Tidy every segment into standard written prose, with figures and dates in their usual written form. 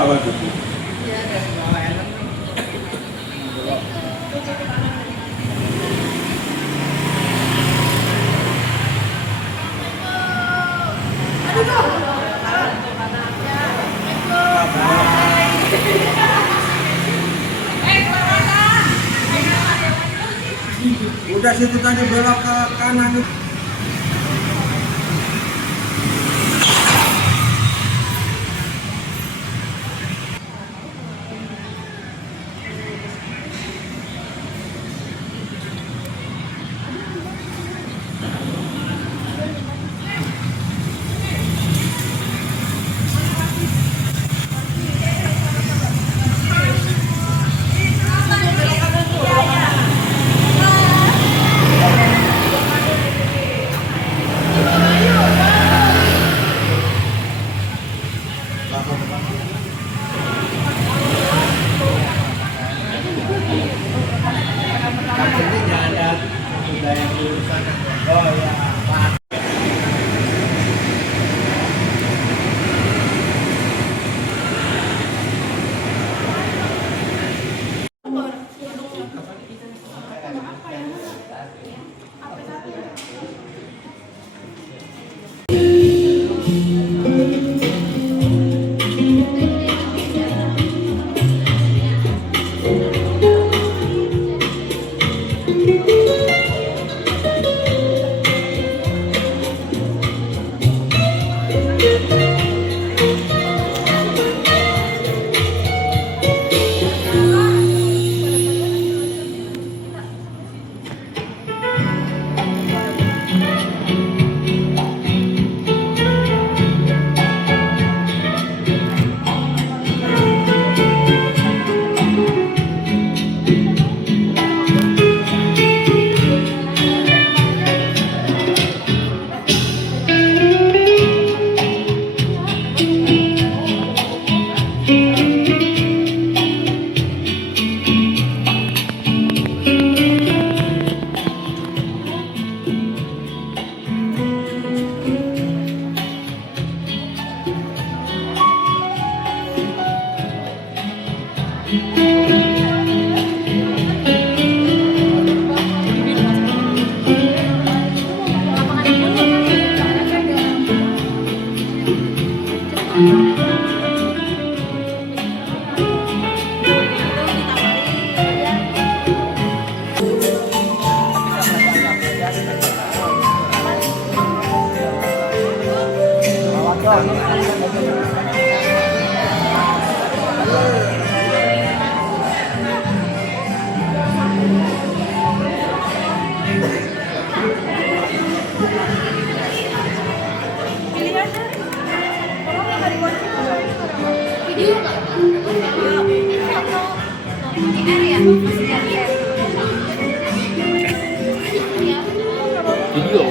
bawah gitu. Iya, dari bawah helm. Udah situ tadi belok ke kanan. Oh ya, Pak. Video nggak? VR ya? Video.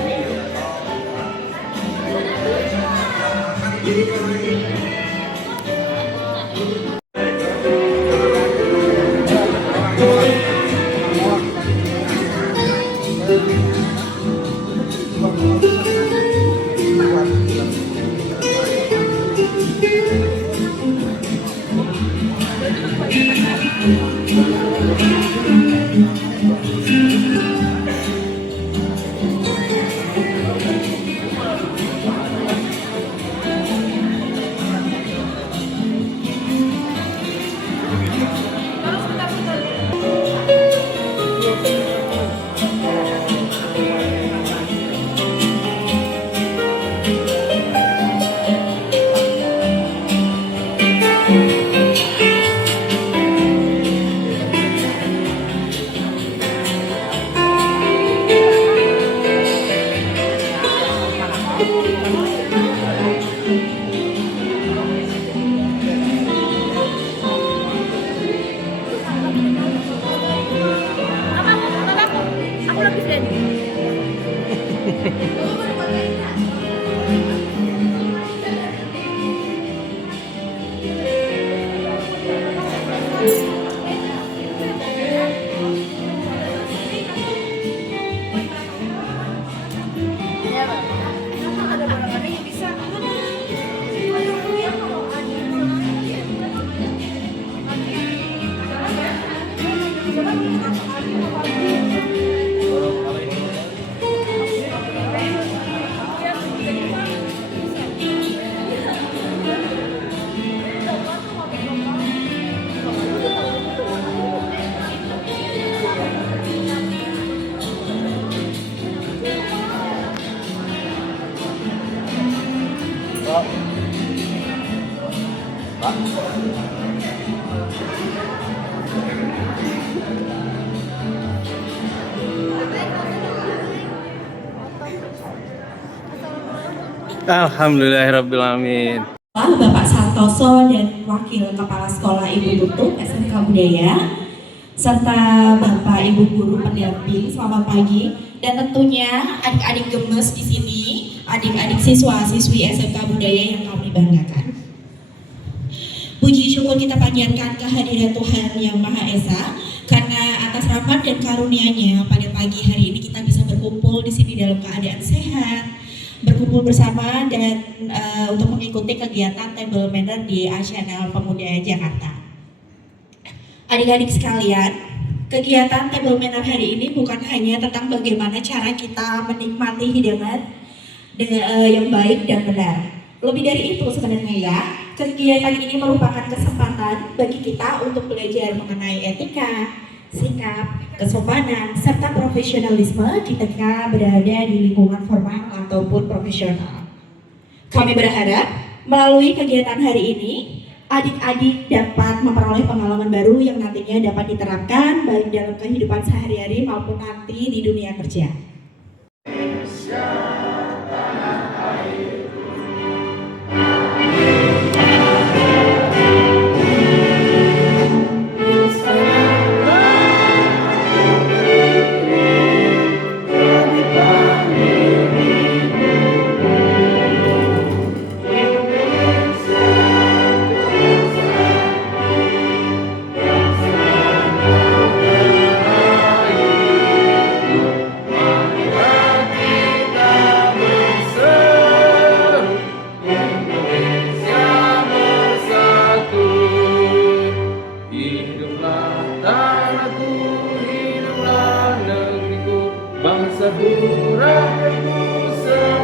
Aku lagi friend. Ada barang-barang yang bisa. Alhamdulillahirrabbilalamin. Bapak Santoso dan Wakil Kepala Sekolah Ibu Tutuk SMK Budaya, serta Bapak Ibu Guru pendamping, selamat pagi. Dan tentunya adik-adik gemes di sini, adik-adik siswa-siswi SMK Budaya yang kami banggakan. Puji syukur kita panjatkan kehadiran Tuhan Yang Maha Esa, karena atas rahmat dan karunia-Nya pada pagi hari ini kita bisa berkumpul di sini dalam keadaan sehat, berkumpul bersama dan untuk mengikuti kegiatan table manner di Asianal Pemuda Jakarta. Adik-adik sekalian, kegiatan table manner hari ini bukan hanya tentang bagaimana cara kita menikmati hidangan dengan yang baik dan benar. Lebih dari itu sebenarnya ya, kegiatan ini merupakan kesempatan bagi kita untuk belajar mengenai etika, sikap, kesopanan, serta profesionalisme ketika berada di lingkungan formal ataupun profesional. Kami berharap melalui kegiatan hari ini, adik-adik dapat memperoleh pengalaman baru yang nantinya dapat diterapkan baik dalam kehidupan sehari-hari maupun nanti di dunia kerja.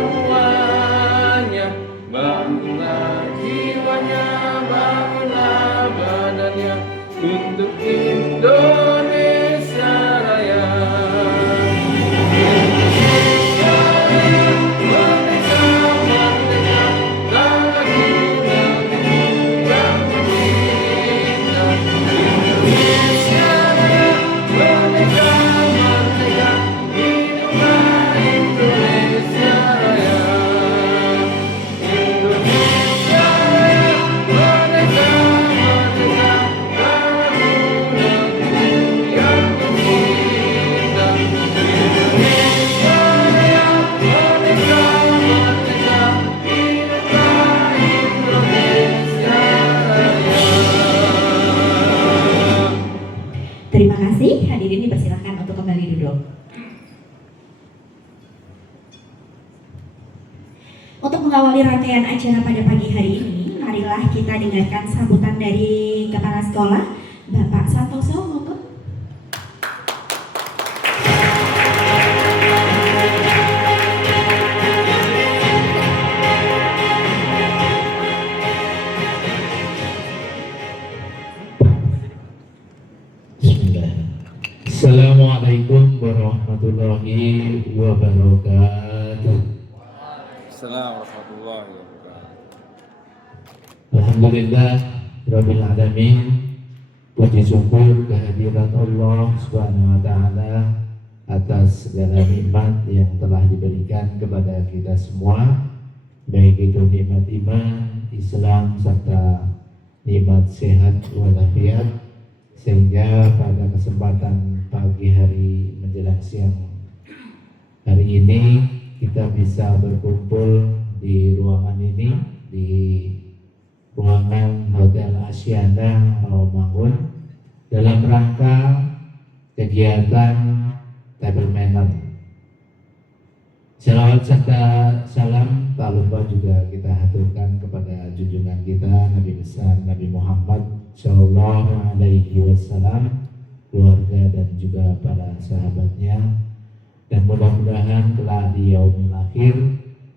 Semuanya bangunlah jiwanya, bangunlah badannya untuk Indonesia Raya. Indonesia Raya, merdeka, merdeka, tanahku negeriku yang tercinta. Indonesia Raya, merdeka, merdeka, hiduplah Indonesia Raya. Indonesia Raya, merdeka, merdeka, tanahku negeriku yang tercinta. Indonesia Raya, merdeka, merdeka, hiduplah Indonesia Raya. Terima kasih, hadirin dipersilakan untuk kembali duduk. Untuk mengawali rangkaian acara pada pagi hari ini, marilah kita dengarkan sambutan dari Kepala Sekolah, Bapak Santoso. Monggo. Bismillah. Assalamualaikum warahmatullahi wabarakatuh. Assalamualaikum warahmatullahi wabarakatuh. Alhamdulillah Rabbil Alamin. Puji syukur kehadiran Allah Subhanahu wa Ta'ala atas segala nikmat yang telah diberikan kepada kita semua, baik itu nikmat iman, Islam, serta nikmat sehat walafiat, sehingga pada kesempatan pagi hari menjelang siang hari ini kita bisa berkumpul di ruangan ini, di ruangan Hotel Asiana Rawamangun, dalam rangka kegiatan table manner. Salawat serta salam tak lupa juga kita haturkan kepada junjungan kita Nabi besar Nabi Muhammad Shallallahu Alaihi Wasallam, keluarga dan juga para sahabatnya, dan mudah-mudahan kelak di yaumil akhir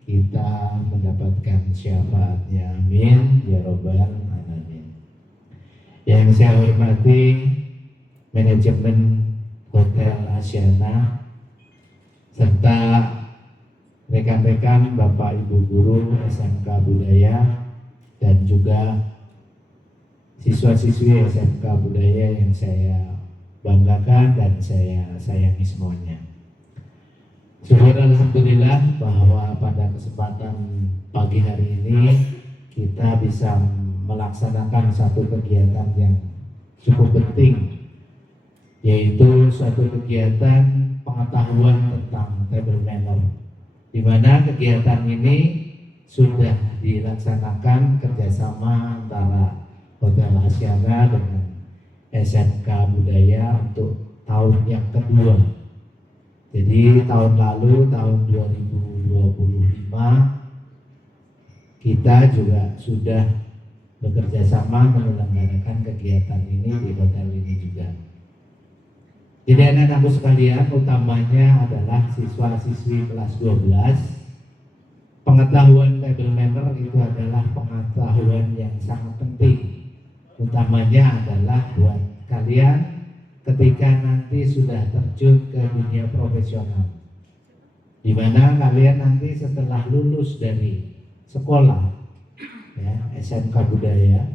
kita mendapatkan syafaatnya, amin ya robbal alamin. Yang saya hormati manajemen Hotel Asiana serta rekan-rekan Bapak Ibu Guru SMK Budaya dan juga siswa-siswi SMK Budaya yang saya banggakan dan saya sayangi semuanya. Syukur alhamdulillah bahwa pada kesempatan pagi hari ini kita bisa melaksanakan satu kegiatan yang cukup penting, yaitu suatu kegiatan pengetahuan tentang table manner, di mana kegiatan ini sudah dilaksanakan kerjasama antara Hotel Asyana dengan SMK Budaya untuk tahun yang kedua. Jadi tahun lalu, tahun 2025, kita juga sudah bekerja sama menyelenggarakan kegiatan ini di hotel ini juga. Jadi anak-anakku sekalian, utamanya adalah siswa-siswi kelas 12. Pengetahuan table manner itu adalah pengetahuan yang sangat penting. Utamanya adalah buat kalian ketika nanti sudah terjun ke dunia profesional, di mana kalian nanti setelah lulus dari sekolah ya, SMK Budaya,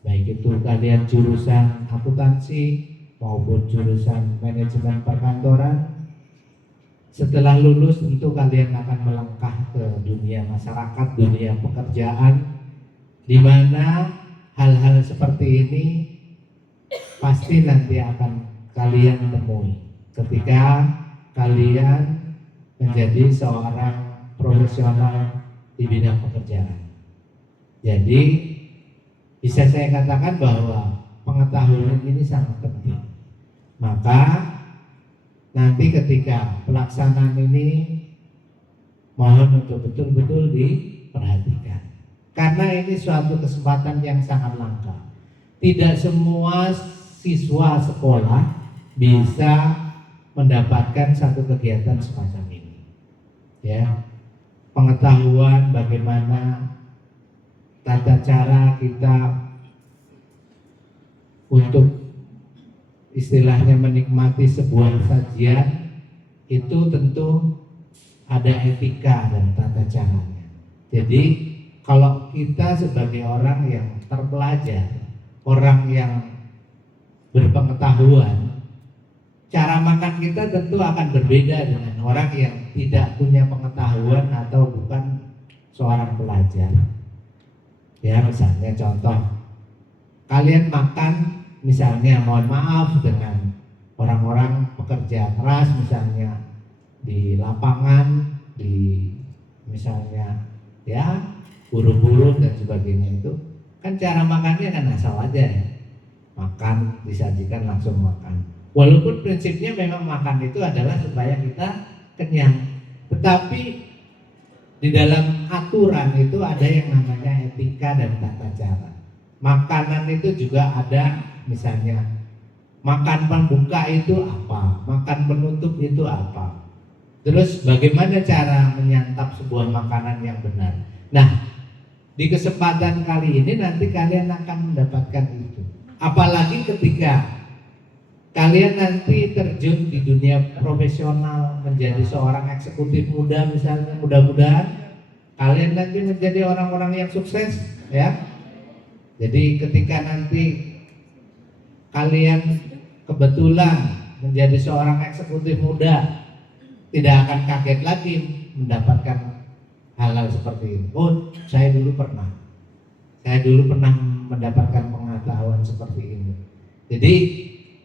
baik itu kalian jurusan akuntansi maupun jurusan manajemen perkantoran, setelah lulus tentu kalian akan melangkah ke dunia masyarakat, dunia pekerjaan, di mana hal-hal seperti ini pasti nanti akan kalian temui ketika kalian menjadi seorang profesional di bidang pekerjaan. Jadi bisa saya katakan bahwa pengetahuan ini sangat penting. Maka nanti ketika pelaksanaan ini mohon untuk betul-betul diperhatikan, karena ini suatu kesempatan yang sangat langka. Tidak semua siswa sekolah bisa mendapatkan satu kegiatan semacam ini. Ya, pengetahuan bagaimana tata cara kita untuk istilahnya menikmati sebuah sajian itu tentu ada etika dan tata caranya. Jadi kalau kita sebagai orang yang terpelajar, orang yang berpengetahuan, cara makan kita tentu akan berbeda dengan orang yang tidak punya pengetahuan atau bukan seorang pelajar. Ya, misalnya contoh, kalian makan misalnya, mohon maaf, dengan orang-orang pekerja keras misalnya di lapangan, di misalnya ya buruh-buruh dan sebagainya, itu kan cara makannya kan asal aja ya, makan disajikan langsung makan. Walaupun prinsipnya memang makan itu adalah supaya kita kenyang, tetapi di dalam aturan itu ada yang namanya etika dan tata cara. Makanan itu juga ada, misalnya makan pembuka itu apa, makan penutup itu apa, terus bagaimana cara menyantap sebuah makanan yang benar. Nah, di kesempatan kali ini nanti kalian akan mendapatkan itu. Apalagi ketika kalian nanti terjun di dunia profesional, menjadi seorang eksekutif muda misalnya, mudah-mudahan kalian nanti menjadi orang-orang yang sukses ya. Jadi ketika nanti kalian kebetulan menjadi seorang eksekutif muda, tidak akan kaget lagi mendapatkan hal-hal seperti ini. Oh, saya dulu pernah mendapatkan pengetahuan seperti ini. Jadi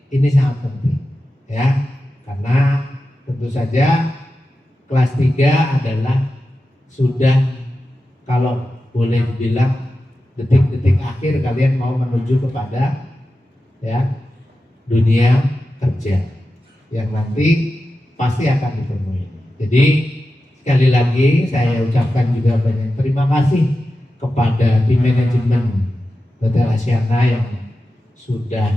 ini sangat penting ya, karena tentu saja kelas 3 adalah sudah, kalau boleh dibilang, detik-detik akhir kalian mau menuju kepada ya dunia kerja yang nanti pasti akan ditemui. Jadi sekali lagi saya ucapkan juga banyak terima kasih kepada tim manajemen Hotel Asyana yang sudah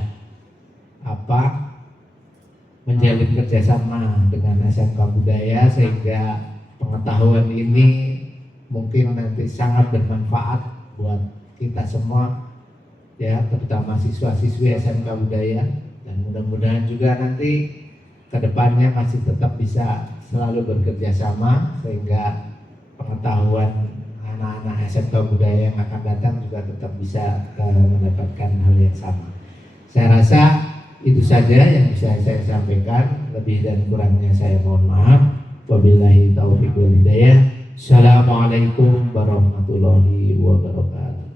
menjalin kerjasama dengan SMK Budaya, sehingga pengetahuan ini mungkin nanti sangat bermanfaat buat kita semua ya, terutama siswa-siswi SMK Budaya, dan mudah-mudahan juga nanti kedepannya masih tetap bisa selalu bekerja sama sehingga pengetahuan anak-anak SMK Budaya yang akan datang juga tetap bisa mendapatkan hal yang sama. Saya rasa itu saja yang bisa saya sampaikan. Lebih dan kurangnya saya mohon maaf. Wabillahi taufiq wal hidayah. Assalamualaikum warahmatullahi wabarakatuh.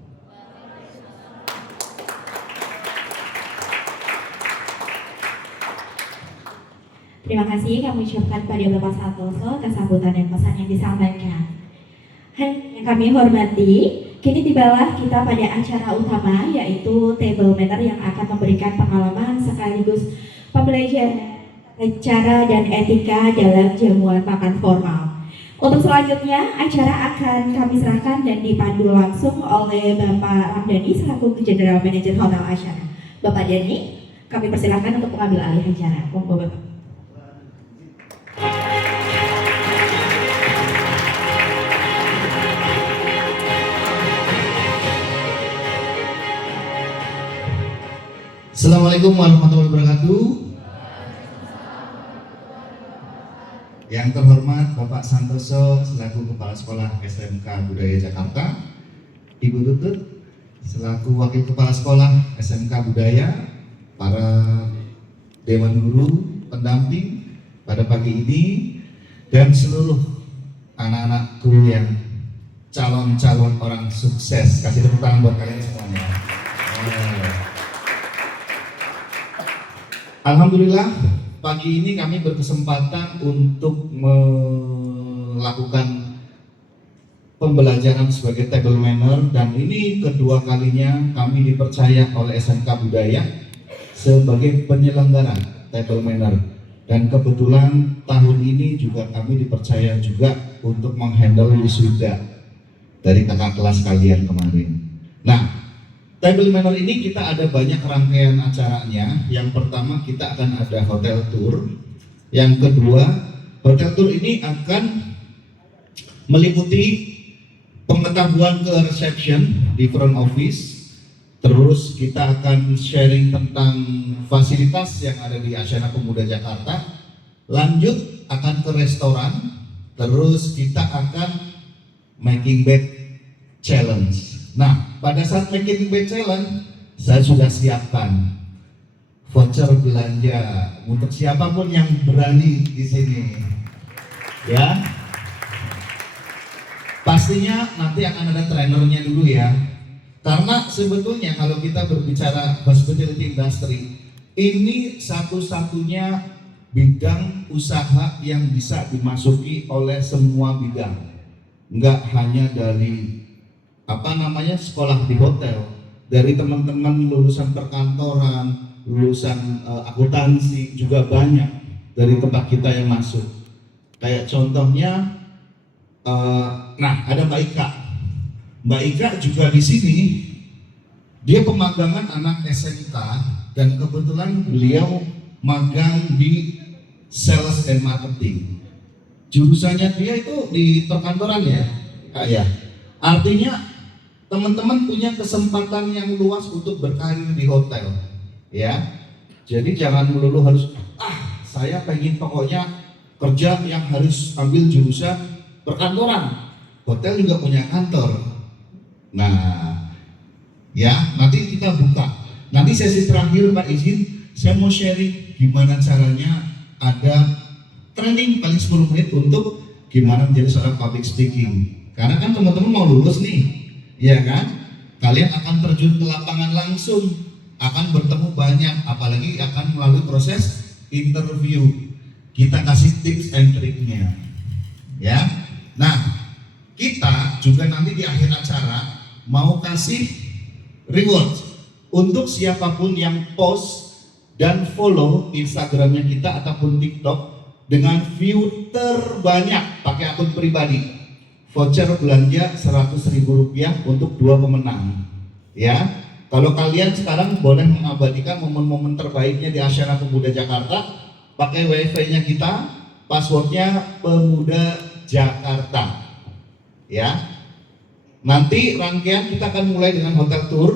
Terima kasih kami ucapkan pada Bapak Santoso atas sambutan dan pesan yang disampaikan. Yang kami hormati, kini tibalah kita pada acara utama, yaitu table manner yang akan memberikan pengalaman sekaligus pembelajaran cara dan etika dalam jamuan makan formal. Untuk selanjutnya, acara akan kami serahkan dan dipandu langsung oleh Bapak Ramdhani selaku General Manager Hotel Asyara. Bapak Dhani, kami persilakan untuk mengambil alih acara. Monggo Bapak. Assalamualaikum warahmatullahi wabarakatuh. Yang terhormat Bapak Santoso selaku Kepala Sekolah SMK Budaya Jakarta, Ibu Tutut selaku Wakil Kepala Sekolah SMK Budaya, para Dewan Guru, pendamping pada pagi ini, dan seluruh anak-anakku yang calon-calon orang sukses. Kasih tepuk tangan buat kalian semuanya. Alhamdulillah, pagi ini kami berkesempatan untuk melakukan pembelajaran sebagai table manner, dan ini kedua kalinya kami dipercaya oleh SMK Budaya sebagai penyelenggara table manner, dan kebetulan tahun ini juga kami dipercaya juga untuk menghandle wisuda dari kakak kelas kalian kemarin. Nah, table manner ini kita ada banyak rangkaian acaranya. Yang pertama kita akan ada hotel tour. Yang kedua, hotel tour ini akan meliputi pengetahuan ke reception di front office. Terus kita akan sharing tentang fasilitas yang ada di Asyana Pemuda Jakarta. Lanjut akan ke restoran. Terus kita akan making bed challenge. Nah, pada saat making bed challenge, saya sudah siapkan voucher belanja untuk siapapun yang berani di sini. Ya, pastinya nanti akan ada trainernya dulu ya. Karena sebetulnya kalau kita berbicara hospitality industry, ini satu-satunya bidang usaha yang bisa dimasuki oleh semua bidang. Enggak hanya dari sekolah di hotel, dari teman-teman lulusan perkantoran, lulusan akuntansi juga banyak dari tempat kita yang masuk. Kayak contohnya, ada Mbak Ika. Mbak Ika juga di sini, dia pemagangan anak SMK dan kebetulan beliau magang di sales and marketing. Jurusannya dia itu di perkantoran ya, ya. Artinya teman-teman punya kesempatan yang luas untuk berkarir di hotel, ya. Jadi jangan melulu harus, saya pengen pokoknya kerja yang harus ambil jurusan perkantoran. Hotel juga punya kantor. Nah, ya nanti kita buka. Nanti sesi terakhir Pak izin, saya mau sharing gimana caranya ada training paling 10 menit untuk gimana menjadi seorang public speaking. Karena kan teman-teman mau lulus nih. Iya kan? Kalian akan terjun ke lapangan langsung, akan bertemu banyak, apalagi akan melalui proses interview. Kita kasih tips and triknya, ya. Nah, kita juga nanti di akhir acara mau kasih reward untuk siapapun yang post dan follow Instagramnya kita ataupun TikTok dengan view terbanyak pakai akun pribadi. Voucher belanja Rp100.000 untuk 2 pemenang. Ya, kalau kalian sekarang boleh mengabadikan momen-momen terbaiknya di Asyana Pemuda Jakarta, pakai wifi-nya kita, passwordnya Pemuda Jakarta. Ya, nanti rangkaian kita akan mulai dengan hotel tour.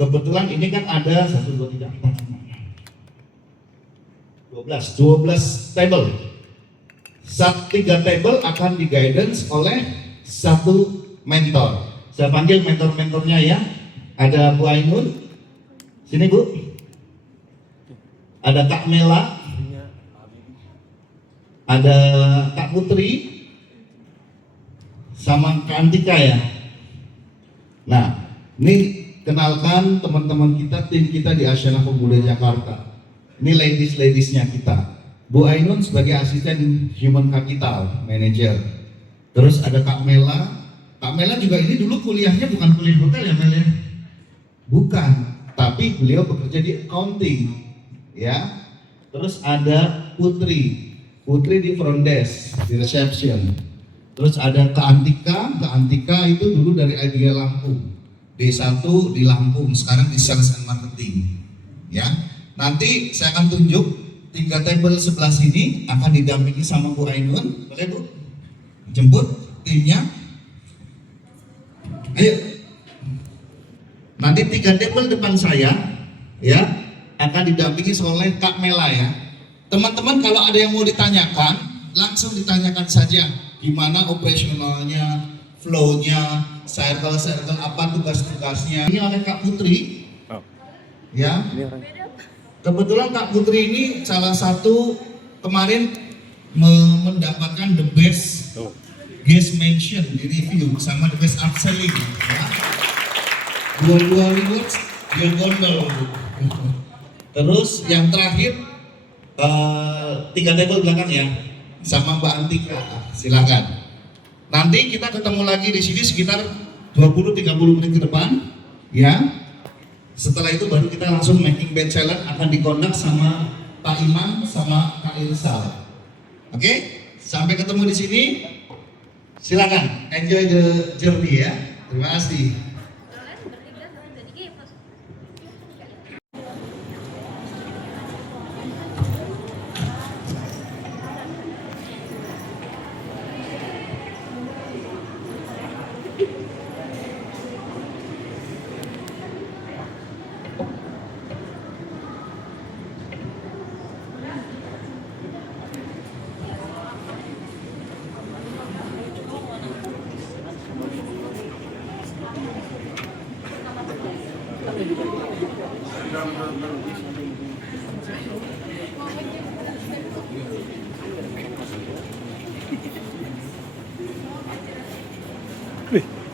Kebetulan ini kan ada 1, 2, 3, 4, 12 table. 3 table akan di guidance oleh 1 mentor. Saya panggil mentor-mentornya ya. Ada Bu Ainun, sini Bu. Ada Kak Mela, ada Kak Putri, sama Kak Antika ya. Nah, ini kenalkan teman-teman kita, tim kita di Asyana Pemuda Jakarta. Ini ladies-ladiesnya kita. Bu Ainun sebagai asisten Human Capital Manager. Terus ada Kak Mela. Kak Mela juga ini dulu kuliahnya bukan kuliah hotel ya Mel ya? Bukan, tapi beliau bekerja di accounting ya. Terus ada Putri di front desk, di reception. Terus ada Kak Antika itu dulu dari IDEA Lampung, D1 di Lampung, sekarang di Sales and Marketing ya. Nanti saya akan tunjuk 3 table sebelah sini akan didampingi sama Bu Ainun. Boleh Bu? Jemput timnya. Ayo. Nanti 3 table depan saya ya akan didampingi oleh Kak Mela ya. Teman-teman kalau ada yang mau ditanyakan langsung ditanyakan saja gimana operasionalnya, flow-nya, circle apa tugas-tugasnya. Ini oleh Kak Putri ya. Kebetulan Kak Putri ini salah satu kemarin mendapatkan the best guest mention di review sama the best upselling ya. Dua rewards dia gondol. Terus yang terakhir 3 table belakang ya sama Mbak Antika, silakan. Nanti kita ketemu lagi di sini sekitar 20-30 menit ke depan ya. Setelah itu baru kita langsung making bed challenge akan dikondak sama Pak Iman sama Kak Irsal. Oke, sampai ketemu di sini. Silakan enjoy the journey ya. Terima kasih.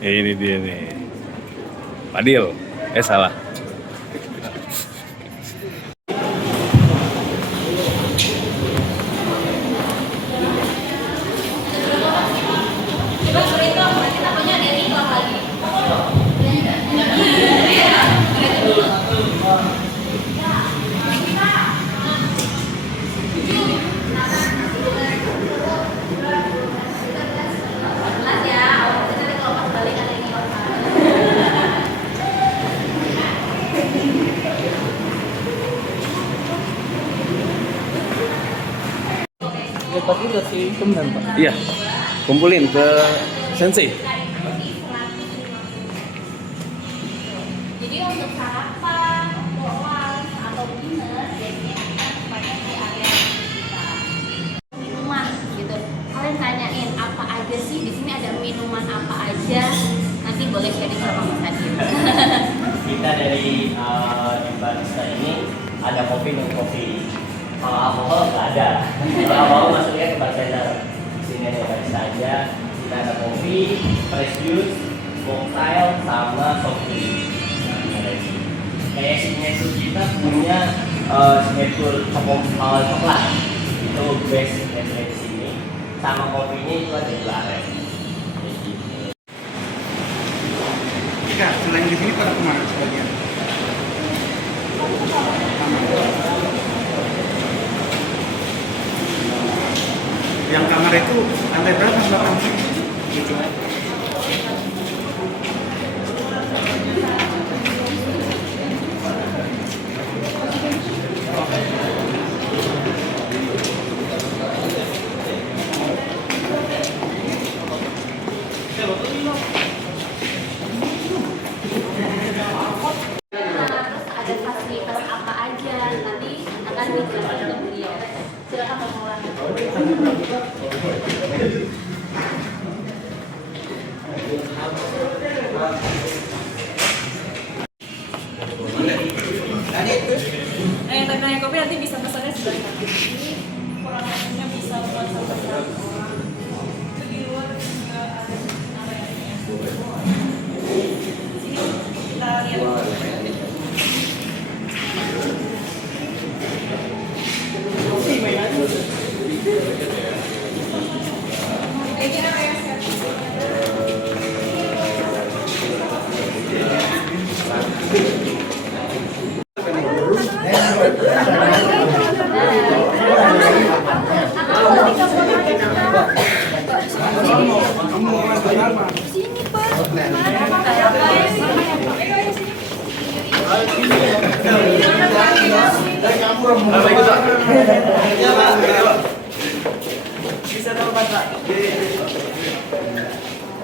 Ini dia nih. Fadil. Salah. Tadi udah si kemen Pak. Iya. Kumpulin ke Sensei. Jadi untuk sarapan, lunch atau dinner biasanya akan banyak di area kita. Minuman gitu. Kalian tanyain apa aja sih di sini, ada minuman apa aja? Nanti boleh sharing sama Mas Adil. Kita dari di barista ini ada kopi dan kopi. Kalau alkohol nggak ada. Kalau alkohol masuknya ke bartender. Di sini ada barista aja. Kita ada kopi, fresh juice, cocktail, sama soft drink. Kayak signature kita punya signature coklat. Itu best dari sini. Sama kopinya itu ada gula aren. Iya, selain di sini pada kemana sebagian? Yang kamar itu lantai berapa belakang? Gitu. Terus ada fasilitas apa aja nanti akan dijelaskan oleh beliau. Silakan Pak Maulana. Yang tadi nanya kopi nanti bisa pesannya sebelah kanan. Ini kurang lebihnya bisa buat sampai 100 orang. Itu di luar juga ada areanya. Sini kita lihat. Ini area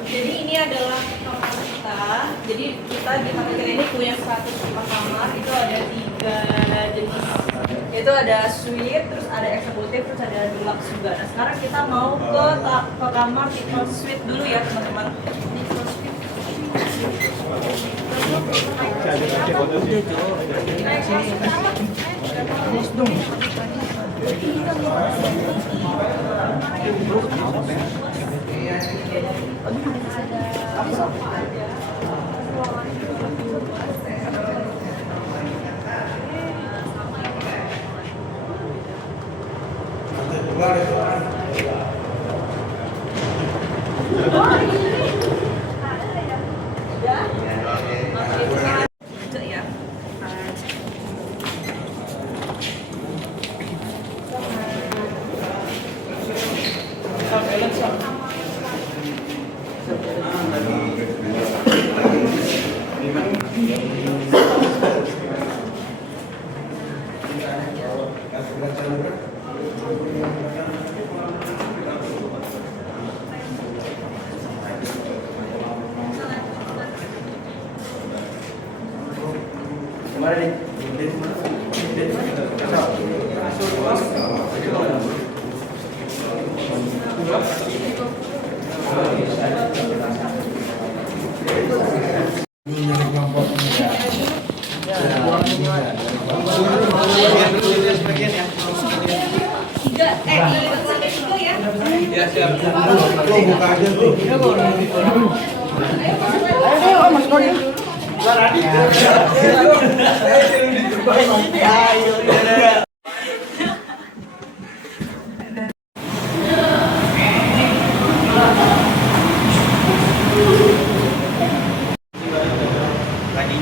Jadi ini adalah kamar kita. Jadi kita di hotel ini punya 104 kamar. Itu ada 3 jenis. Itu ada suite, terus ada eksekutif, terus ada deluxe juga. Nah sekarang kita mau ke kamar tipe suite dulu ya teman-teman.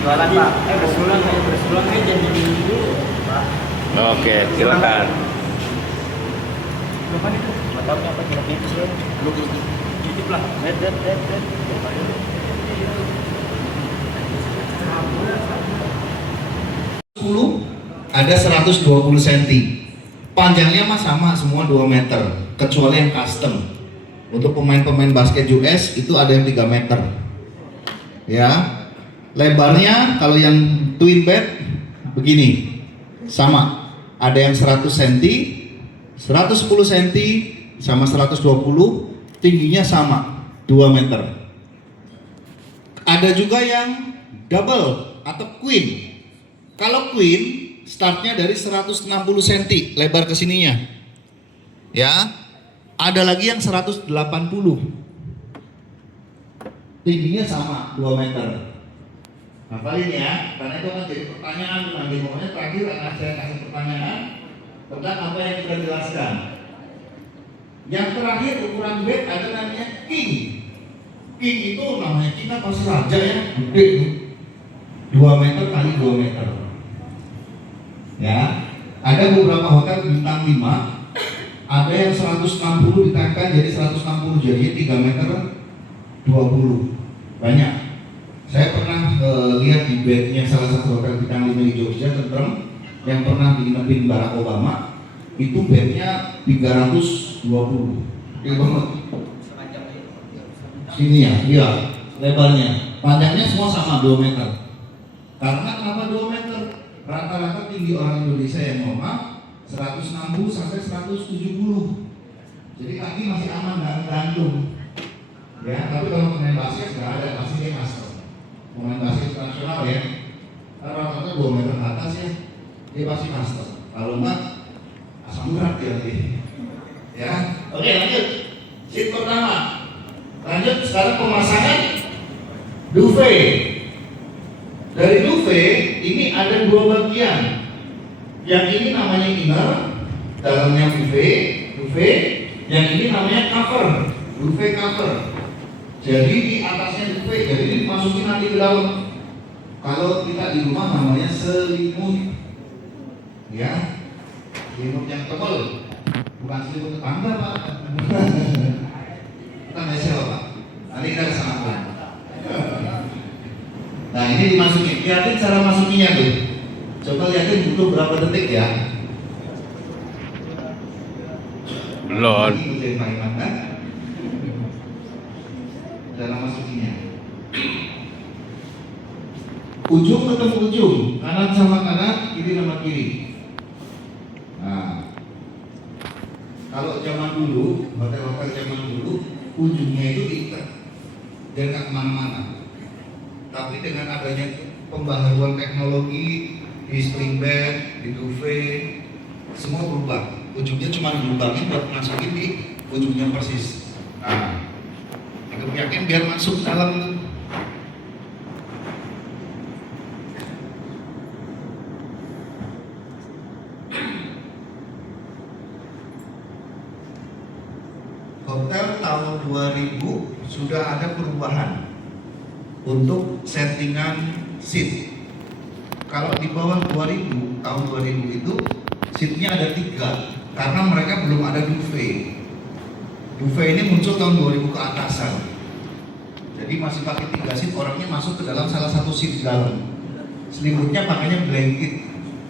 Jualan Pak, bersuluan kan jadi dulu Pak. Oke, silakan. Berapa nih? Motornya apa kira sih? Titip lah. Dead. 10 ada 120 cm. Panjangnya mah sama semua 2 meter, kecuali yang custom. Untuk pemain-pemain basket US itu ada yang 3 meter. Ya. Lebarnya kalau yang twin bed begini. Sama. Ada yang 100 cm, 110 cm sama 120, tingginya sama 2 meter. Ada juga yang double atau queen. Kalau queen startnya dari 160 cm lebar ke sininya. Ya. Ada lagi yang 180. Tingginya sama 2 meter. Hafalin ya, karena itu akan jadi pertanyaan nanti. Pokoknya terakhir akan saya kasih pertanyaan tentang apa yang kita jelaskan. Yang terakhir ukuran bed ada namanya king. King itu namanya kita pasti raja ya, gede 2 meter kali 2 meter. Ya, ada beberapa hotel bintang 5, ada yang 160 ditambahkan jadi 160, jadi 3 meter 20. Banyak. Saya pernah lihat di bednya salah satu hotel bintang 5 di Jogja, Tentrem, yang pernah diinepin Barack Obama, itu bednya 320. Gede banget. Sini ya, iya, lebarnya. Panjangnya semua sama 2 meter. Karena kenapa 2 meter? Rata-rata tinggi orang Indonesia yang normal 160 sampai 170. Jadi kaki masih aman, nggak gantung. Ya, tapi kalau pemain basket nggak ada, pasti dia master. Pemain basket nasional ya, karena rata-rata 2 meter ke atas ya, dia pasti master. Kalau enggak, asam urat dia nanti. Ya, oke lanjut. Sheet pertama. Lanjut sekarang pemasangan duvet. Dari duvet ini ada 2 bagian. Yang ini namanya inner, dalamnya duvet. Yang ini namanya cover, duvet cover. Jadi di atasnya duvet, jadi ini masukin nanti ke dalam. Kalau kita di rumah namanya selimut, ya, selimut yang tebal, bukan selimut tetangga pak. Kita nggak sewa pak. Nanti kita kesana pak. Nah ini dimasukin, lihatin cara masukinnya tuh. Coba lihatin butuh berapa detik ya. Belum. Cara masukinnya. Ujung ketemu ujung, kanan sama kanan, kiri sama kiri. Nah, kalau zaman dulu, hotel-hotel zaman dulu, ujungnya itu diikat, dan nggak kemana-mana. Tapi dengan adanya pembaharuan teknologi di spring bed, di duvet, semua berubah. Ujungnya cuma dilubangin buat masukin di ujungnya persis. Nah, yakin biar masuk dalam tuh. Hotel tahun 2000 sudah ada perubahan untuk settingan seat. Kalau di bawah 2000, tahun 2000 itu seatnya ada 3 karena mereka belum ada duvet. Duvet ini muncul tahun 2000 ke atasan. Jadi masih pakai 3 seat, orangnya masuk ke dalam salah satu seat di dalam. Selimutnya pakainya blanket,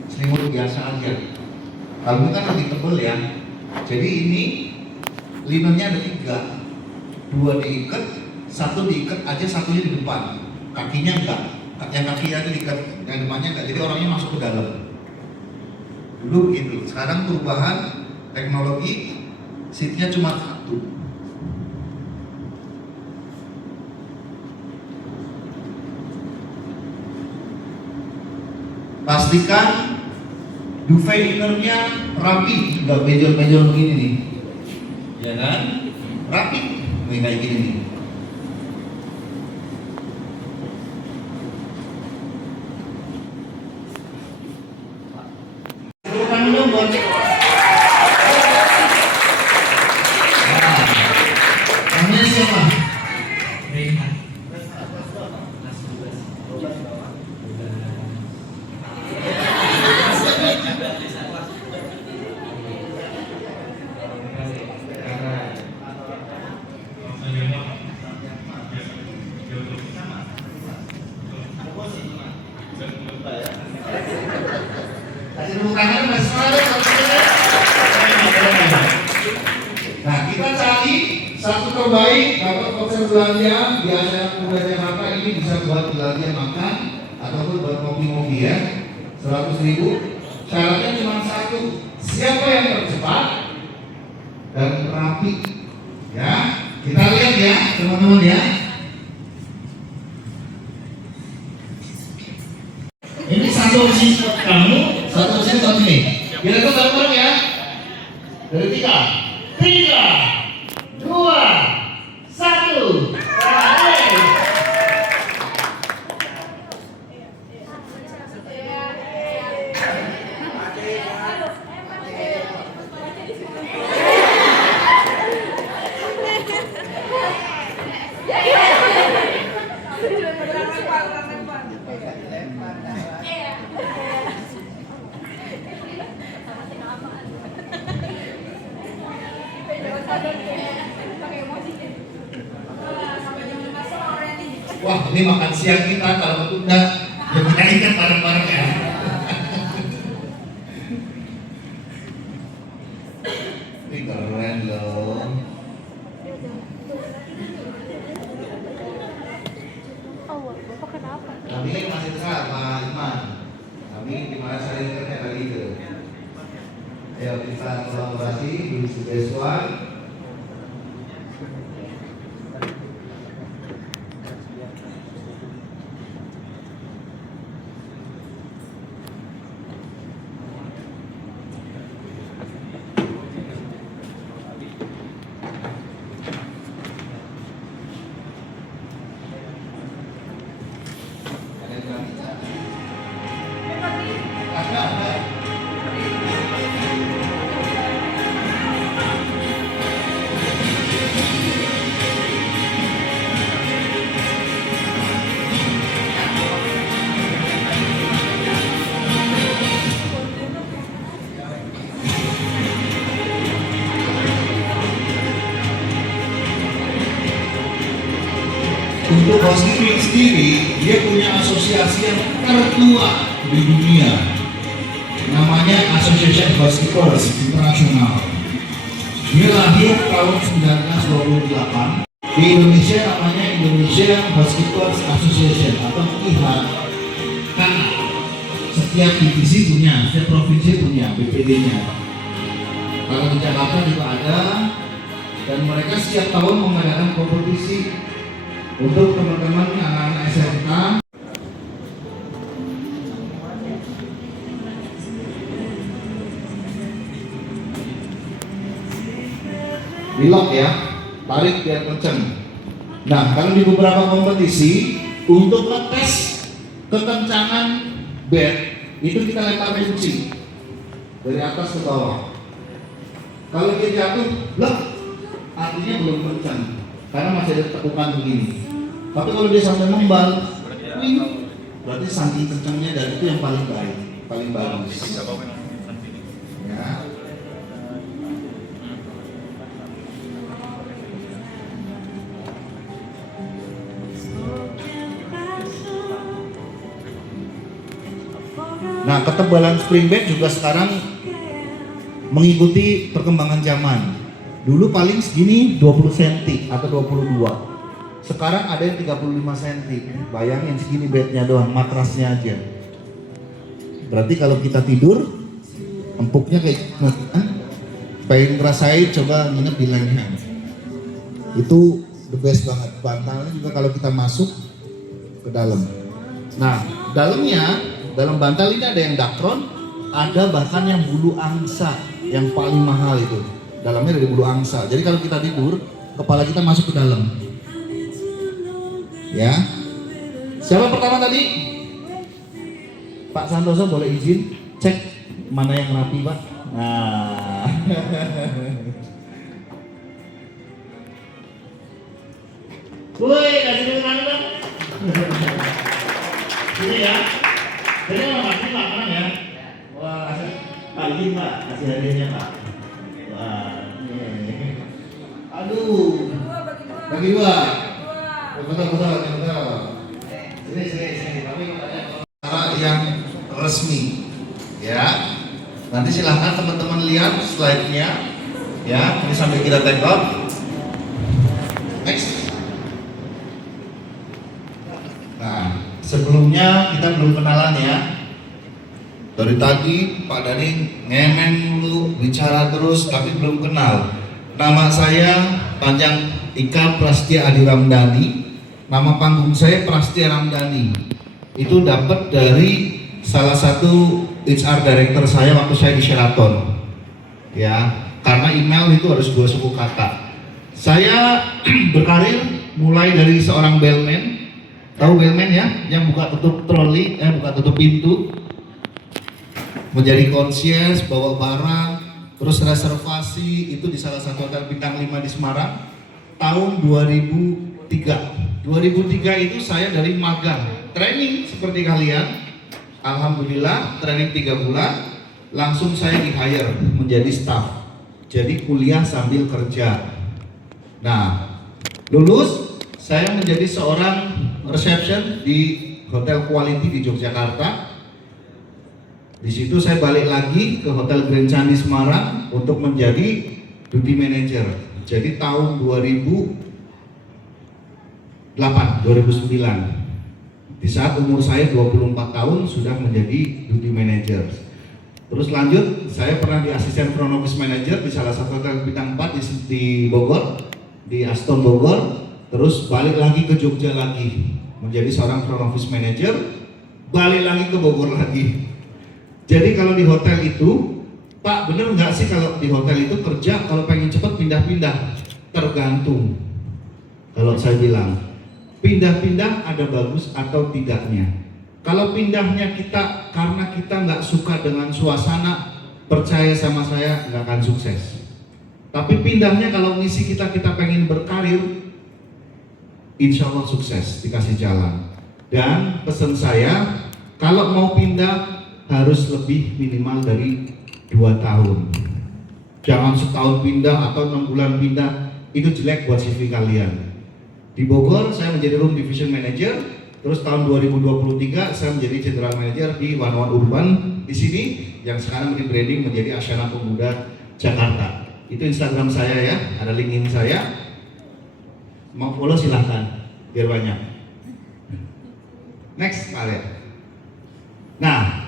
selimut biasa aja. Kalau kan lebih tebal ya. Jadi ini linennya ada 3, 2 diikat, 1 diikat aja, satunya di depan. Kakinya enggak, yang kakinya itu diikat, yang depannya enggak. Jadi orangnya masuk ke dalam. Dulu gitu. Sekarang perubahan teknologi, seatnya cuma 1. Pastikan duvet innernya rapi, nggak benjol-benjol begini nih, ya kan? Rapi, nih kayak gini nih. Bukan dulu buat. Nah, namanya siapa? Rehan. Kasih tepuk tangan Mas Mare. Nah, kita cari satu terbaik dapat voucher belanja di acara Pemuda Jakarta ini, bisa buat belanja makan ataupun buat kopi-kopi ya. 100.000. Syaratnya cuma 1. Siapa yang tercepat dan rapi? Ya, kita lihat ya teman-teman ya. Ini satu opsi kamu, satu opsi buat ini. Kita ikut bareng ya. Dari 3, 2, 1. Wah, ini makan siang kita kalau ketunda, ya kita ikat bareng-bareng ya. Ini keren loh. Kami ini masih dekat Pak Iman. Kami di mana saya internet tadi itu. Ayo kita kolaborasi di Suggestion. Untuk housekeeping sendiri, dia punya asosiasi yang tertua di dunia. Namanya Association Housekeepers International. Dia lahir tahun 1928. Di Indonesia namanya Indonesia Housekeepers Association atau IHA. Karena setiap divisi punya, setiap provinsi punya BPD-nya. Kalau di Jakarta juga ada, dan mereka setiap tahun mengadakan kompetisi untuk teman-teman anak-anak SMK. Dilok ya, tarik biar kenceng. Nah, kalau di beberapa kompetisi untuk ngetes kekencangan bed itu kita lempar kunci dari atas ke bawah. Kalau dia jatuh, blek, artinya belum kencang karena masih ada tekukan begini. Tapi kalau dia sampai membal, berarti saking kencangnya dan itu yang paling baik, paling bagus. Ya. Nah, ketebalan spring bed juga sekarang mengikuti perkembangan zaman. Dulu paling segini 20 cm atau 22. Sekarang ada yang 35 cm. Bayangin segini bednya doang, matrasnya aja. Berarti kalau kita tidur, empuknya kayak pengen ngerasain, coba nginep di Langham. Itu the best banget. Bantalnya juga kalau kita masuk ke dalam. Nah, dalam bantal ini ada yang dakron, ada bahkan yang bulu angsa yang paling mahal itu. Dalamnya dari bulu angsa. Jadi kalau kita tidur, kepala kita masuk ke dalam. Ya. Siapa pertama tadi? Pak Santoso boleh izin cek mana yang rapi, Pak? Nah. Woi, kasih tangan dong. Ini ya. Jadi mau kasih makanan ya. Wah, Pak izin Pak, kasih hadiahnya Pak. Wah, ini. Aduh. Bagi dua. Betul. Sini. Tapi cara yang resmi, ya. Nanti silahkan teman-teman lihat slide-nya, ya. Ini sambil kita take out. Next. Nah, sebelumnya kita belum kenalan ya. Dari tadi Pak Dani ngemen dulu, bicara terus, tapi belum kenal. Nama saya panjang Ika Prastia Adi Ramdhani. Nama panggung saya Prastia Ramdhani. Itu dapat dari salah satu HR director saya waktu saya di Sheraton. Ya, karena email itu harus 2 suku kata. Saya berkarir mulai dari seorang bellman. Tahu bellman ya? Yang buka tutup troli, buka tutup pintu. Menjadi concierge, bawa barang, terus reservasi itu di salah satu hotel bintang 5 di Semarang tahun 2003. 2003 itu saya dari magang, training seperti kalian. Alhamdulillah, training 3 bulan, langsung saya di-hire menjadi staff. Jadi kuliah sambil kerja. Nah, lulus, saya menjadi seorang reception di Hotel Quality di Yogyakarta. Di situ saya balik lagi ke Hotel Grand Candi Semarang untuk menjadi duty manager. Jadi tahun 2009. Di saat umur saya 24 tahun sudah menjadi duty manager. Terus lanjut, saya pernah di asisten front office manager di salah satu hotel bintang 4 di Bogor, di Aston Bogor. Terus balik lagi ke Jogja lagi menjadi seorang front office manager, balik lagi ke Bogor lagi. Jadi kalau di hotel itu, Pak, bener nggak sih kalau di hotel itu kerja kalau pengen cepat pindah-pindah? Tergantung. Kalau saya bilang, pindah-pindah ada bagus atau tidaknya. Kalau pindahnya kita karena kita nggak suka dengan suasana, percaya sama saya nggak akan sukses. Tapi pindahnya kalau misi kita pengen berkarir, insya Allah sukses, dikasih jalan. Dan pesan saya, kalau mau pindah harus lebih minimal dari 2 tahun. Jangan setahun pindah atau 6 bulan pindah, itu jelek buat CV kalian. Di Bogor saya menjadi Room Division Manager, terus tahun 2023 saya menjadi General Manager di One Urban di sini, yang sekarang di-branding menjadi Asyana Pemuda Jakarta. Itu Instagram saya ya, ada LinkedIn saya. Mau follow silahkan, biar banyak. Next kalian. Nah,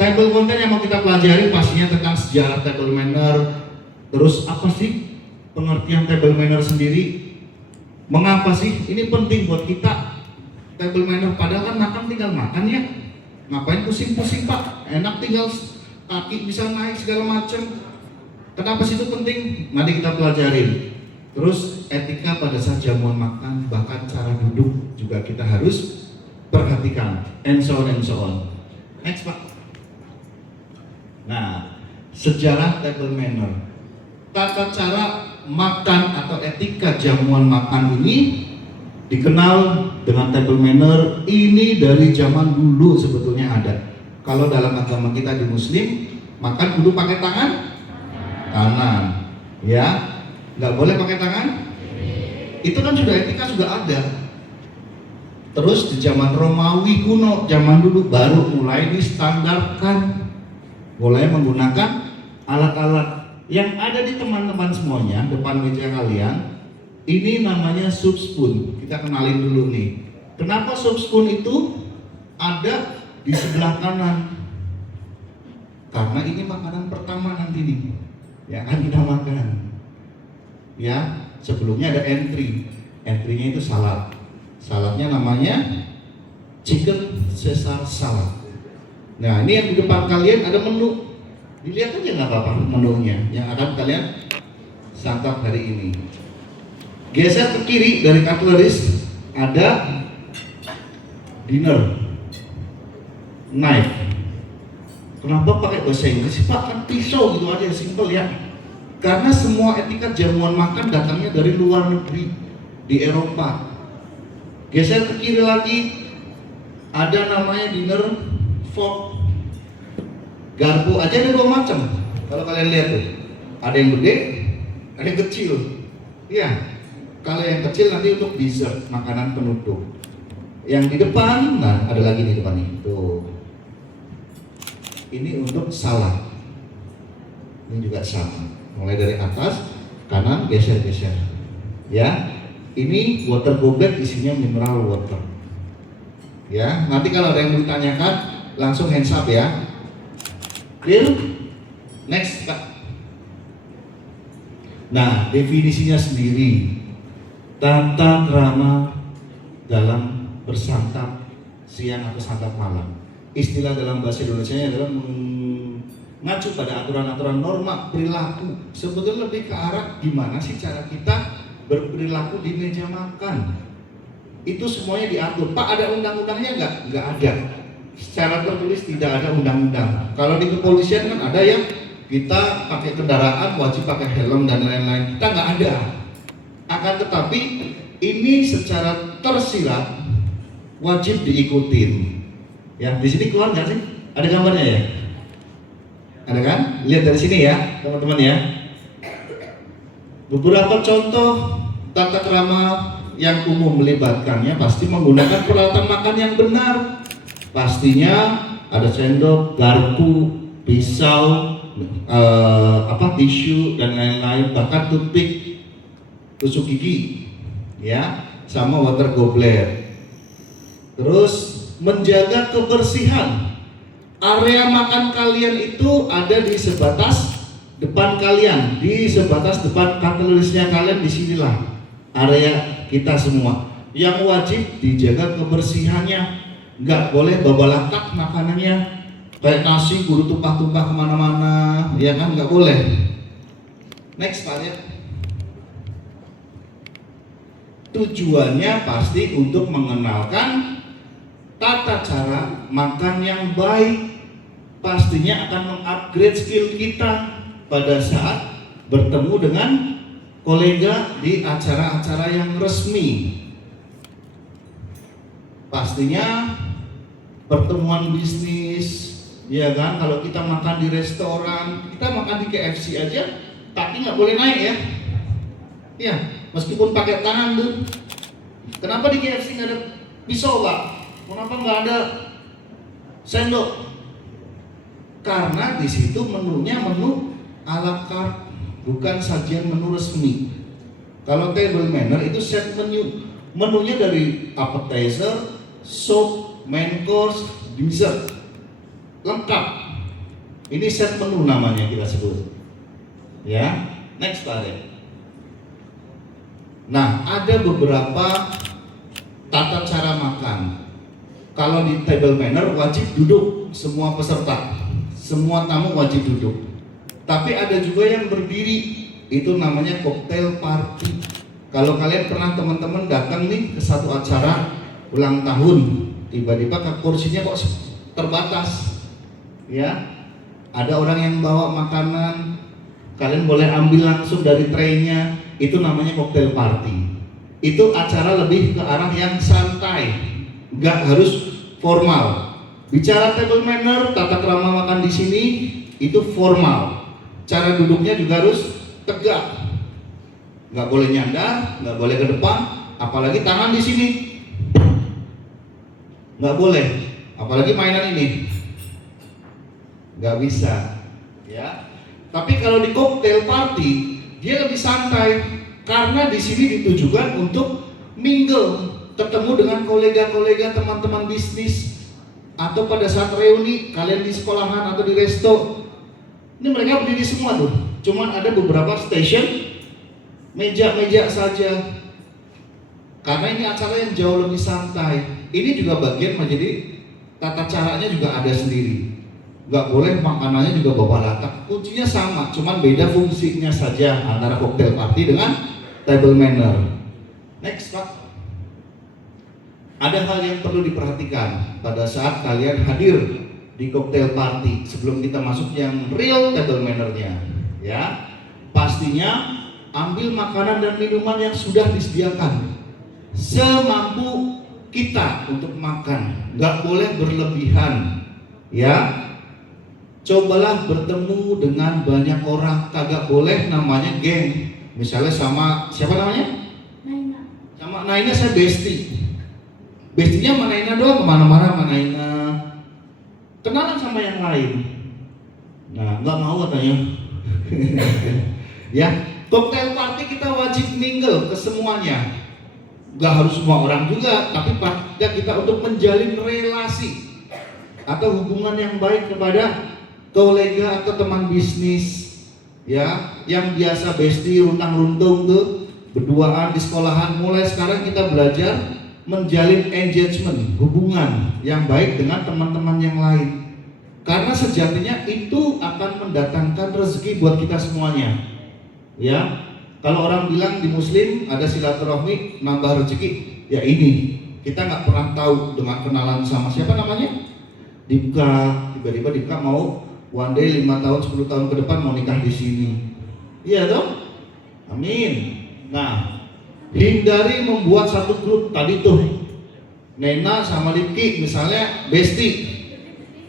table content yang mau kita pelajari pastinya tentang sejarah table manner. Terus apa sih pengertian table manner sendiri? Mengapa sih ini penting buat kita? Table manner, padahal kan makan tinggal makan ya. Ngapain pusing-pusing Pak? Enak tinggal kaki bisa naik segala macam. Kenapa sih itu penting? Mari kita pelajarin. Terus etika pada saat jamuan makan, bahkan cara duduk juga kita harus perhatikan. And so on and so on. Next Pak. Nah, sejarah table manner. Tata cara makan atau etika jamuan makan ini dikenal dengan table manner ini dari zaman dulu sebetulnya ada. Kalau dalam agama kita di Muslim, makan kudu pakai tangan kanan, ya, nggak boleh pakai tangan. Itu kan sudah etika sudah ada. Terus di zaman Romawi kuno, zaman dulu baru mulai distandarkan, mulai menggunakan alat-alat yang ada di teman-teman semuanya depan meja kalian. Ini namanya soup spoon. Kita kenalin dulu nih. Kenapa soup spoon itu ada di sebelah kanan? Karena ini makanan pertama nanti nih, ya kan kita makan. Ya, sebelumnya ada entry. Entry-nya itu salad. Saladnya namanya chicken Caesar salad. Nah, ini yang di depan kalian ada menu. Dilihat aja nggak apa-apa menunya yang akan kalian santap hari ini. Geser ke kiri dari cutleries ada dinner knife. Kenapa pakai bahasa Inggris sih Pak? Kan pisau gitu aja, simple ya. Karena semua etika jamuan makan datangnya dari luar negeri, di Eropa. Geser ke kiri lagi ada namanya dinner fork. Garpu aja ada 2 macam. Kalau kalian lihat tuh, ada yang gede, ada yang kecil. Iya. Kalau yang kecil nanti untuk dessert, makanan penutup. Yang di depan, nah ada lagi di depan nih. Tuh. Ini untuk salad. Ini juga sama. Mulai dari atas, kanan, geser-geser. Ya. Ini water goblet isinya mineral water. Ya, nanti kalau ada yang mau ditanyakan, langsung hands up ya. Clear? Next, Kak. Nah, definisinya sendiri. Tata krama dalam bersantap siang atau santap malam. Istilah dalam bahasa Indonesia adalah mengacu pada aturan-aturan norma perilaku. Sebetulnya lebih ke arah gimana sih cara kita berperilaku di meja makan. Itu semuanya diatur. Pak, ada undang-undangnya nggak? Nggak ada. Secara tertulis tidak ada undang-undang. Kalau di kepolisian kan ada yang kita pakai kendaraan wajib pakai helm dan lain-lain. Kita nggak ada. Akan tetapi ini secara tersirat wajib diikutin. Ya, di sini keluar nggak sih? Ada gambarnya ya? Ada kan? Lihat dari sini ya, teman-teman ya. Beberapa contoh tata krama yang umum melibatkannya pasti menggunakan peralatan makan yang benar. Pastinya ada sendok, garpu, pisau, tisu dan lain-lain, bahkan toothpick, tusuk gigi, ya, sama water goblet. Terus menjaga kebersihan. Area makan kalian itu ada di sebatas depan kalian, di sebatas depan cutleries-nya kalian, disinilah area kita semua. Yang wajib dijaga kebersihannya. Nggak boleh babalakak makanannya, kayak nasi kudu tumpah-tumpah kemana-mana, ya kan, nggak boleh. Next Pak ya. Tujuannya pasti untuk mengenalkan tata cara makan yang baik pastinya akan mengupgrade skill kita pada saat bertemu dengan kolega di acara-acara yang resmi. Pastinya pertemuan bisnis, ya kan? Kalau kita makan di restoran, kita makan di KFC aja, kaki nggak boleh naik ya. Ya, meskipun pakai tangan tuh. Kenapa di KFC nggak ada pisau, Pak? Kenapa nggak ada sendok? Karena di situ menunya menu ala carte, bukan sajian menu resmi. Kalau table manner itu set menu, menunya dari appetizer, soup, main course, dessert, lengkap. Ini set menu namanya kita sebut. Ya, next slide. Nah, ada beberapa tata cara makan. Kalau di table manner wajib duduk semua peserta, semua tamu wajib duduk. Tapi ada juga yang berdiri, itu namanya cocktail party. Kalau kalian pernah teman-teman datang nih ke satu acara ulang tahun, tiba-tiba kursinya kok terbatas, ya. Ada orang yang bawa makanan, kalian boleh ambil langsung dari traynya, itu namanya cocktail party. Itu acara lebih ke arah yang santai, nggak harus formal. Bicara table manner, tata krama makan di sini itu formal. Cara duduknya juga harus tegak, nggak boleh nyandar, nggak boleh ke depan, apalagi tangan di sini, nggak boleh, apalagi mainan ini, nggak bisa, ya. Tapi kalau di cocktail party dia lebih santai, karena di sini ditujukan untuk mingle, ketemu dengan kolega-kolega, teman-teman bisnis, atau pada saat reuni kalian di sekolahan atau di resto. Ini mereka berdiri semua tuh, cuman ada beberapa station meja-meja saja, karena ini acara yang jauh lebih santai. Ini juga bagian menjadi tata caranya juga ada sendiri. Nggak boleh makanannya juga bawa latak, kuncinya sama, cuman beda fungsinya saja antara cocktail party dengan table manner. Next, Pak. Ada hal yang perlu diperhatikan pada saat kalian hadir di cocktail party sebelum kita masuk yang real table manner-nya, ya. Pastinya ambil makanan dan minuman yang sudah disediakan semampu kita untuk makan, nggak boleh berlebihan, ya. Cobalah bertemu dengan banyak orang, kagak boleh namanya geng. Misalnya sama siapa namanya? Naina. Sama Naina saya bestie. Bestinya sama Naina doang, kemana-mana sama Naina. Kenalan sama yang lain. Nah, nggak mau katanya. Ya, cocktail party kita wajib mingle ke semuanya. Nggak harus semua orang juga, tapi pada kita untuk menjalin relasi atau hubungan yang baik kepada kolega atau teman bisnis, ya, yang biasa bestie runtang-runtung tuh berduaan di sekolahan. Mulai sekarang kita belajar menjalin engagement, hubungan yang baik dengan teman-teman yang lain, karena sejatinya itu akan mendatangkan rezeki buat kita semuanya, ya. Kalau orang bilang di Muslim ada silaturahmi nambah rezeki, ya ini kita nggak pernah tahu dengan kenalan sama siapa namanya Dipka, tiba-tiba Dipka mau one day 5 tahun 10 tahun ke depan mau nikah di sini, iya dong, amin. Nah, hindari membuat satu grup tadi tuh Nena sama Lipki misalnya bestie,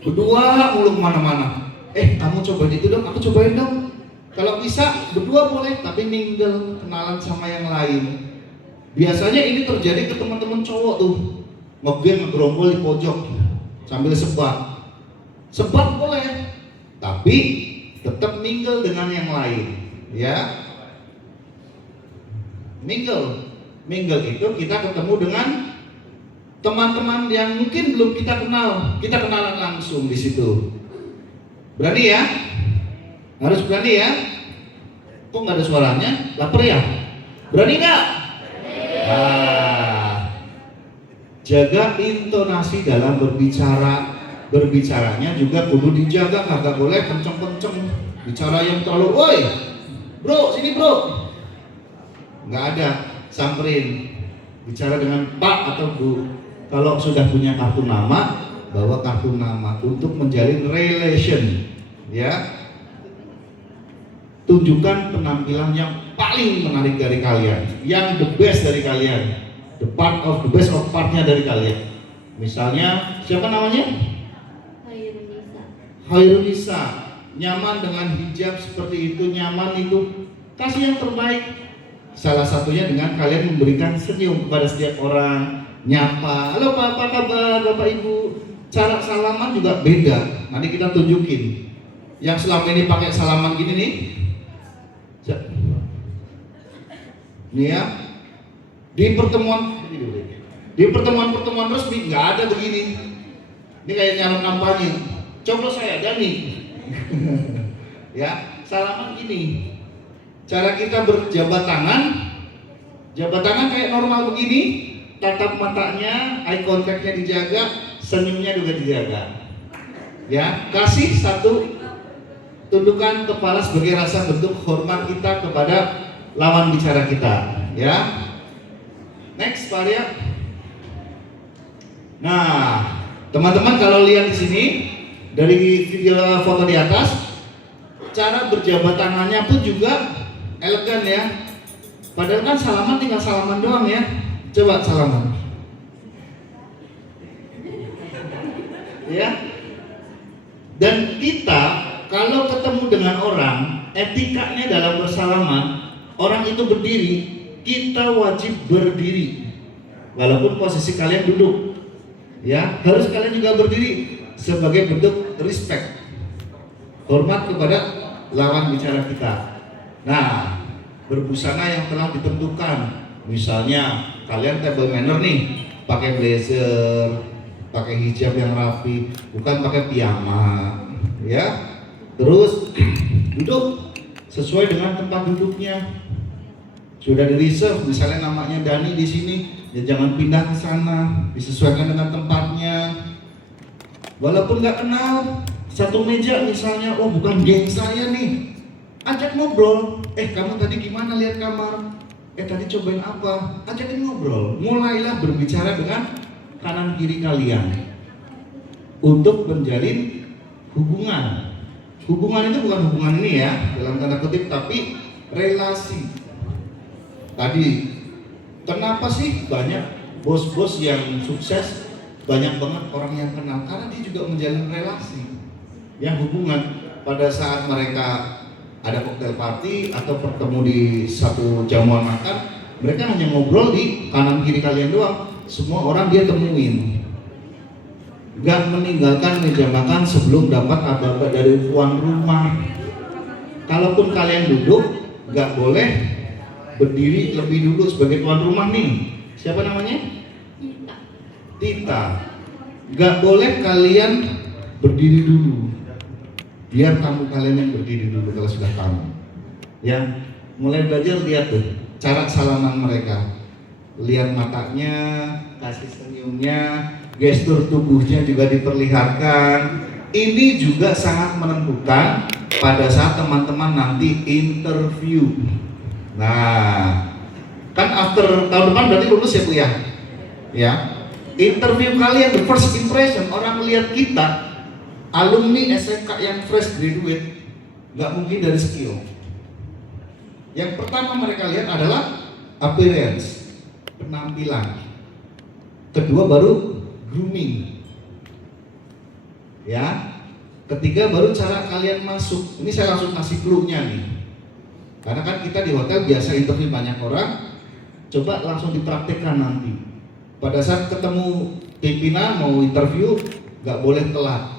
berdua mulu kemana-mana. Kamu cobain itu dong, aku cobain dong. Kalau bisa berdua boleh, tapi mingle, kenalan sama yang lain. Biasanya ini terjadi ke teman-teman cowok tuh, ngegeng ngegerombol di pojok sambil sebat. Sebat boleh, tapi tetap mingle dengan yang lain, ya. Mingle itu kita ketemu dengan teman-teman yang mungkin belum kita kenal, kita kenalan langsung di situ. Berani ya? Harus berani ya? Kok nggak ada suaranya? Laper ya? Berani nggak? Nah, jaga intonasi dalam berbicara. Berbicaranya juga kudu dijaga, kagak boleh kenceng-kenceng. Bicara yang terlalu, woi, bro, sini bro. Nggak ada, samperin. Bicara dengan Pak atau Bu. Kalau sudah punya kartu nama, bawa kartu nama untuk menjalin relation, ya. Tunjukkan penampilan yang paling menarik dari kalian, yang the best dari kalian, the best of partnya dari kalian. Misalnya, siapa namanya? Khairunisa. Nyaman dengan hijab seperti itu, nyaman itu, kasih yang terbaik. Salah satunya dengan kalian memberikan senyum kepada setiap orang, nyapa, halo Pak, apa kabar Bapak Ibu. Cara salaman juga beda, nanti kita tunjukin. Yang selama ini pakai salaman gini nih, nih ya, di pertemuan resmi nggak ada begini. Ini kayak nyalon kampanye, coblos saya Dani. Ya, salaman gini. Cara kita berjabat tangan kayak normal begini, tatap matanya, eye contact-nya dijaga, senyumnya juga dijaga. Ya, kasih satu tundukan kepala sebagai rasa bentuk hormat kita kepada lawan bicara kita, ya. Next, Pak Arya. Nah, teman-teman kalau lihat di sini dari video foto di atas, cara berjabat tangannya pun juga elegan ya. Padahal kan salaman tinggal salaman doang ya. Coba salaman. Ya. Dan kita kalau ketemu dengan orang, etikanya dalam bersalaman, orang itu berdiri, kita wajib berdiri. Walaupun posisi kalian duduk. Ya, harus kalian juga berdiri sebagai bentuk respect. Hormat kepada lawan bicara kita. Nah, berbusana yang telah ditentukan. Misalnya kalian table manner nih, pakai blazer, pakai hijab yang rapi, bukan pakai piyama, ya. Terus duduk sesuai dengan tempat duduknya. Sudah di reserve, misalnya namanya Dani di sini, ya jangan pindah ke sana, disesuaikan dengan tempatnya. Walaupun nggak kenal, satu meja misalnya, oh bukan geng saya nih, ajak ngobrol. Kamu tadi gimana lihat kamar? Tadi cobain apa? Ajakin ngobrol. Mulailah berbicara dengan kanan kiri kalian untuk menjalin hubungan. Hubungan itu bukan hubungan ini ya, dalam tanda kutip, tapi relasi. Tadi, kenapa sih banyak bos-bos yang sukses, banyak banget orang yang kenal? Karena dia juga menjalin relasi. Yang hubungan pada saat mereka ada cocktail party atau bertemu di satu jamuan makan, mereka hanya ngobrol di kanan kiri kalian doang. Semua orang dia temuin. Gak meninggalkan meja makan sebelum dapat aba-aba dari tuan rumah. Kalaupun kalian duduk, gak boleh berdiri lebih dulu sebagai tuan rumah nih. Siapa namanya? Tita. Gak boleh kalian berdiri dulu. Biar tamu kalian yang berdiri dulu kalau sudah tamu. Ya, mulai belajar lihat tuh cara salaman mereka. Lihat matanya, kasih senyumnya, gestur tubuhnya juga diperlihatkan. Ini juga sangat menentukan pada saat teman-teman nanti interview. Nah, kan after tahun depan berarti lulus ya Bu ya? Ya. Interview kalian, the first impression, orang melihat kita alumni SMK yang fresh graduate, nggak mungkin dari skill. Yang pertama mereka lihat adalah appearance, penampilan. Kedua baru grooming. Ya. Ketiga baru cara kalian masuk. Ini saya langsung kasih clue-nya nih. Karena kan kita di hotel biasa interview banyak orang, coba langsung dipraktekkan nanti. Pada saat ketemu pimpinan mau interview, nggak boleh telat.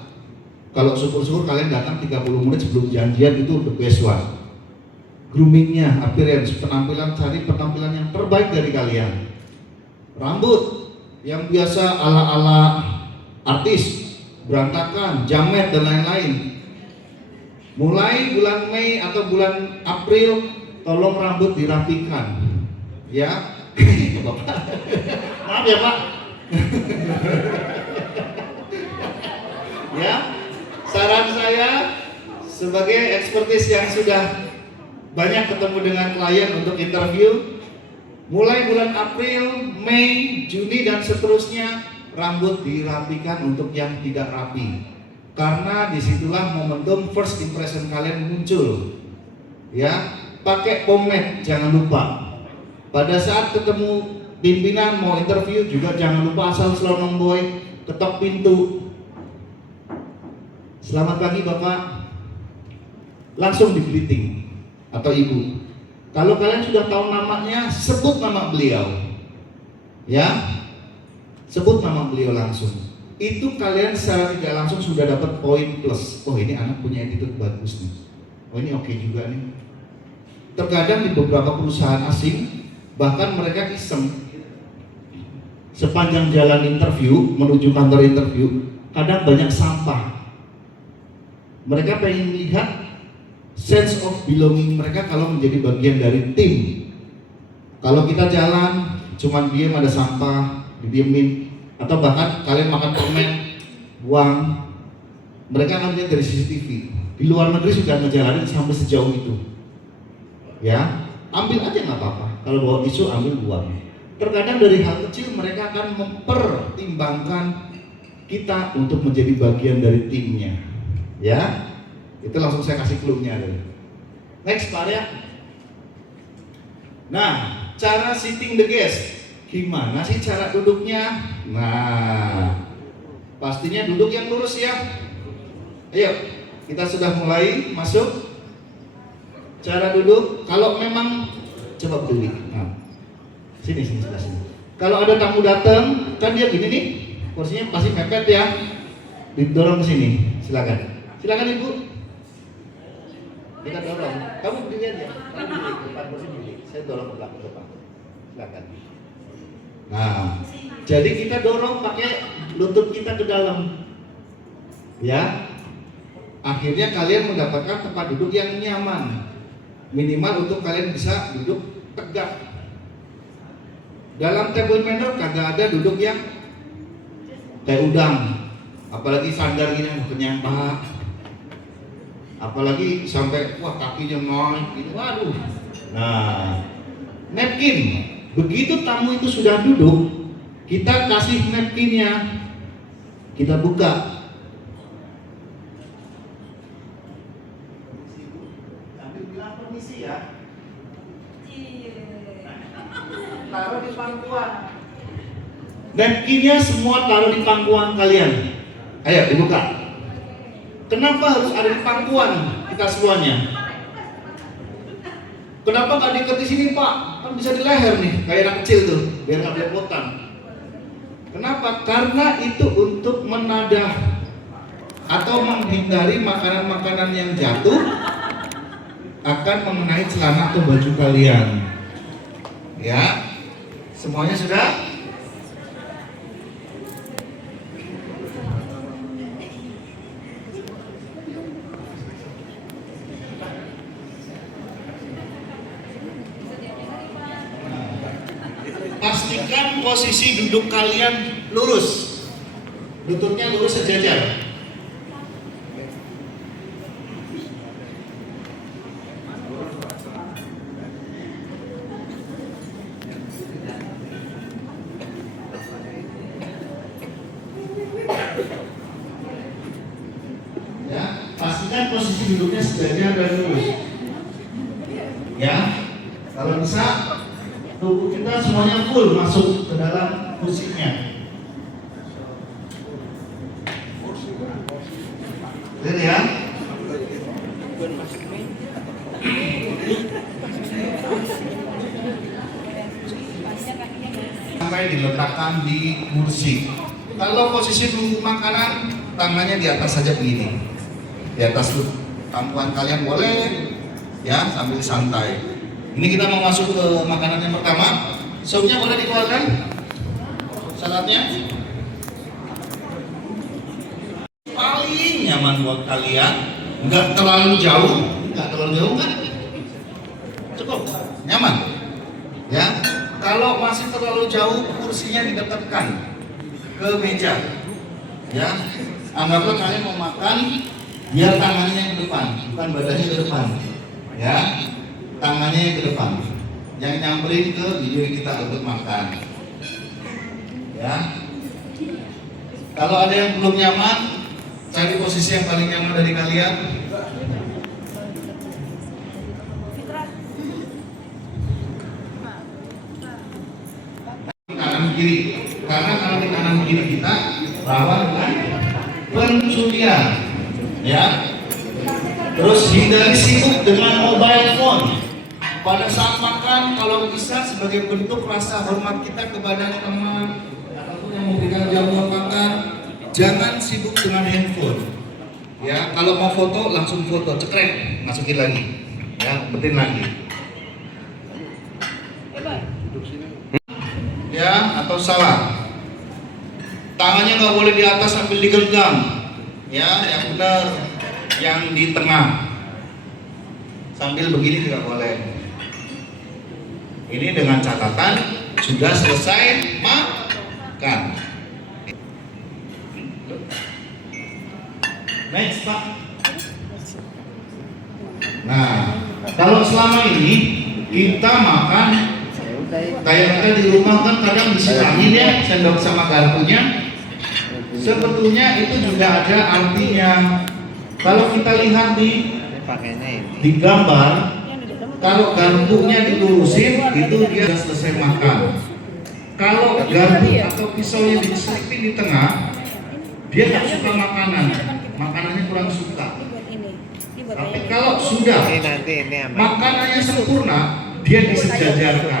Kalau syukur-syukur kalian datang 30 menit sebelum janjian, itu the best one. Groomingnya, appearance, penampilan, cari penampilan yang terbaik dari kalian. Rambut yang biasa ala-ala artis, berantakan, jamet dan lain-lain. Mulai bulan Mei atau bulan April, tolong rambut dirapikan. Ya, Bapak. Maaf ya Pak. Ya. Saran saya sebagai ekspertis yang sudah banyak ketemu dengan klien untuk interview, mulai bulan April, Mei, Juni dan seterusnya, rambut dirapikan untuk yang tidak rapi, karena disitulah momentum first impression kalian muncul. Ya, pakai pomade jangan lupa. Pada saat ketemu pimpinan mau interview juga jangan lupa asal selonong boy, ketok pintu. Selamat pagi Bapak, langsung di greeting atau Ibu. Kalau kalian sudah tahu namanya, sebut nama beliau. Ya, sebut nama beliau langsung. Itu kalian secara tidak langsung sudah dapat poin plus. Oh, ini anak punya attitude bagus nih. Oh, ini oke juga nih. Terkadang di beberapa perusahaan asing, bahkan mereka iseng. Sepanjang jalan interview, menuju kantor interview, kadang banyak sampah. Mereka pengen lihat sense of belonging mereka kalau menjadi bagian dari tim. Kalau kita jalan, cuman diam ada sampah, didiemin, atau bahkan kalian makan permen, buang, mereka akan lihat dari CCTV. Di luar negeri sudah ngejalanin sampai sejauh itu. Ya, ambil aja nggak apa-apa. Kalau bawa tisu ambil buang. Terkadang dari hal kecil mereka akan mempertimbangkan kita untuk menjadi bagian dari timnya. Ya, itu langsung saya kasih clue-nya deh. Next Pak Arya. Nah, cara sitting the guest. Gimana sih cara duduknya? Nah, pastinya duduk yang lurus ya. Ayo, kita sudah mulai masuk. Cara duduk, kalau memang coba berdiri. Nah, sini sebelah sini. Kalau ada tamu datang, kan dia gini nih, kursinya pasti mepet ya. Didorong ke sini. Silakan. Silakan Ibu. Kita dorong. Kamu berdiri aja. Kamu berdiri depan kursi berdiri. Saya dorong ke belakang depan. Silakan. Nah, jadi kita dorong pakai lutut kita ke dalam. Ya. Akhirnya kalian mendapatkan tempat duduk yang nyaman. Minimal untuk kalian bisa duduk tegak. Dalam table manner kagak ada duduk yang kayak udang. Apalagi sandar gini, kenyang Pak. Apalagi sampai wah kakinya naik gitu, waduh. Nah, napkin. Begitu tamu itu sudah duduk, kita kasih napkinnya, kita buka. Ambil bilang permisi ya. Taruh di pangkuan. Napkinnya semua taruh di pangkuan kalian. Ayo dibuka. Kenapa harus ada di pangkuan kita semuanya? Kenapa nggak diikat di sini Pak? Kan bisa di leher nih, kayak anak kecil tuh, biar nggak belepotan. Kenapa? Karena itu untuk menadah atau menghindari makanan-makanan yang jatuh akan mengenai celana atau baju kalian. Ya, semuanya sudah? Pastikan posisi duduk kalian lurus, lututnya lurus sejajar. Ya, pastikan posisi duduknya sejajar dan lurus. Ya, kalau bisa tubuh kita semuanya full masuk ke dalam kursinya. Lihat ya. Sampai diletakkan di kursi. Kalau posisi nunggu makanan, tangannya di atas saja begini. Di atas tuh. Pangkuan kalian boleh ya sambil santai. Ini kita mau masuk ke makanan yang pertama. Sopnya boleh dikeluarkan. Saladnya. Paling nyaman buat kalian, nggak terlalu jauh kan? Cukup nyaman. Ya. Kalau masih terlalu jauh, kursinya didekatkan ke meja. Ya. Anggaplah kalian mau makan, biar tangannya ke depan, bukan badannya ke depan. Ya. Tangannya ke depan, yang nyamperin ke hidung kita untuk makan. Ya, Kalau ada yang belum nyaman, cari posisi yang paling nyaman dari kalian. Kanan kiri, karena kalau di kanan kiri kita rawan dengan pencurian, ya. Terus hindari sibuk dengan mobile phone. Pada saat makan, kalau bisa sebagai bentuk rasa hormat kita kepada teman ataupun yang memberikan jamuan makan, jangan sibuk dengan handphone. Ya, kalau mau foto langsung foto, cekrek, masukin lagi, ya, umpetin lagi. Ya, atau salah. Tangannya nggak boleh di atas sambil digenggam, ya, yang benar, yang di tengah. Sambil begini tidak boleh. Ini dengan catatan sudah selesai makan. Next, Pak. Nah, kalau selama ini kita makan kayak kita di rumah kan kadang disiramin ya sendok sama garpunya. Sebetulnya itu juga ada artinya. Kalau kita lihat di gambar, kalau garpunya dilurusin itu dia sudah selesai makan. Kalau garpu atau pisaunya diselipin di tengah, dia nggak suka makanannya kurang suka. Tapi kalau sudah makanannya sempurna, dia disejajarkan.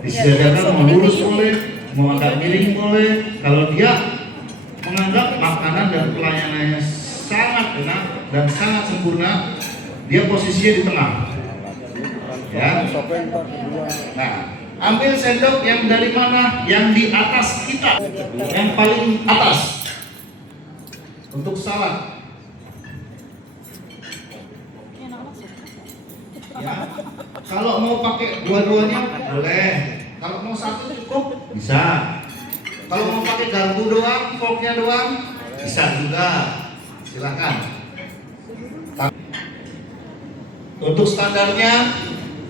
Disejajarkan mau lurus boleh, mau agak miring boleh. Kalau dia menganggap makanan dan pelayanannya sangat enak dan sangat sempurna, dia posisinya di tengah. Ya. Nah, ambil sendok yang dari mana? Yang di atas kita, yang paling atas. Untuk salad. Ya. Kalau mau pakai dua-duanya boleh. Kalau mau satu cukup bisa. Kalau mau pakai garpu doang, forknya doang bisa juga. Silakan. Untuk standarnya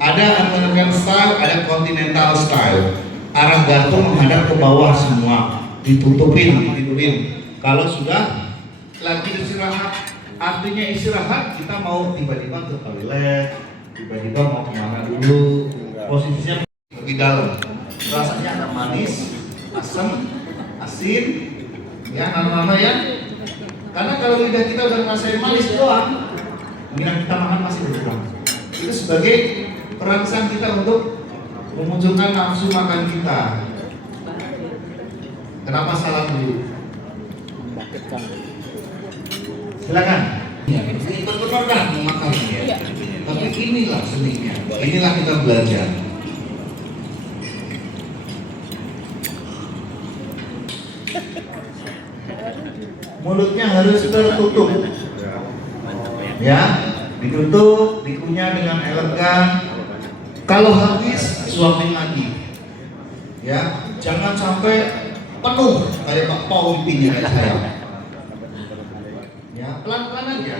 ada American style, ada continental style. Arah gantung menghadap ke bawah semua, ditutupin. Kalau sudah lagi istirahat, artinya istirahat kita mau tiba-tiba ke toilet, tiba-tiba mau kemana dulu, posisinya lebih dalam. Rasanya agak manis, asam, asin, ya nama-nama ya. Karena kalau lidah kita udah ngerasain manis doang, minat kita makan masih berkurang. Itu sebagai perangsang kita untuk memunculkan nafsu makan kita. Kenapa salah dulu? Silakan. Ini benar kan mau makan ya. Tapi inilah seninya. Inilah kita belajar. Mulutnya harus tertutup. Ya, ditutup, dikunyah dengan elegan. Kalau habis, suapin lagi. Ya, jangan sampai penuh kayak Pak Paul ini kayak saya. Ya, pelan-pelan aja.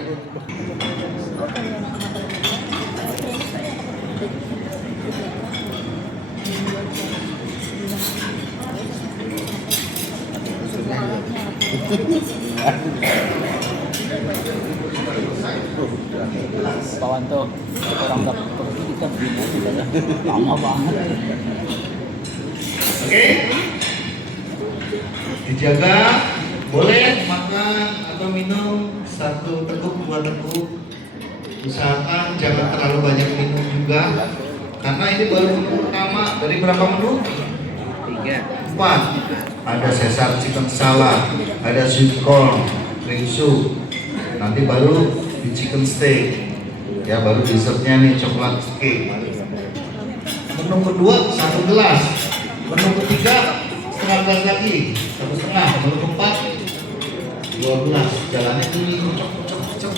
Pak Wanto, orang dapat kita begini lama banget. Oke, dijaga. Boleh makan atau minum 1 teguk 2 teguk. Usahakan jangan terlalu banyak minum juga, karena ini baru menu pertama dari berapa menu? 4. Ada Caesar chicken salad, ada sweet corn, cream soup. Nanti baru di chicken steak. Ya, baru dessertnya nih coklat cake. Menu kedua 1 gelas. Menu ketiga setengah gelas lagi, 1,5. Menu keempat 2 gelas. Jalannya ini cocok.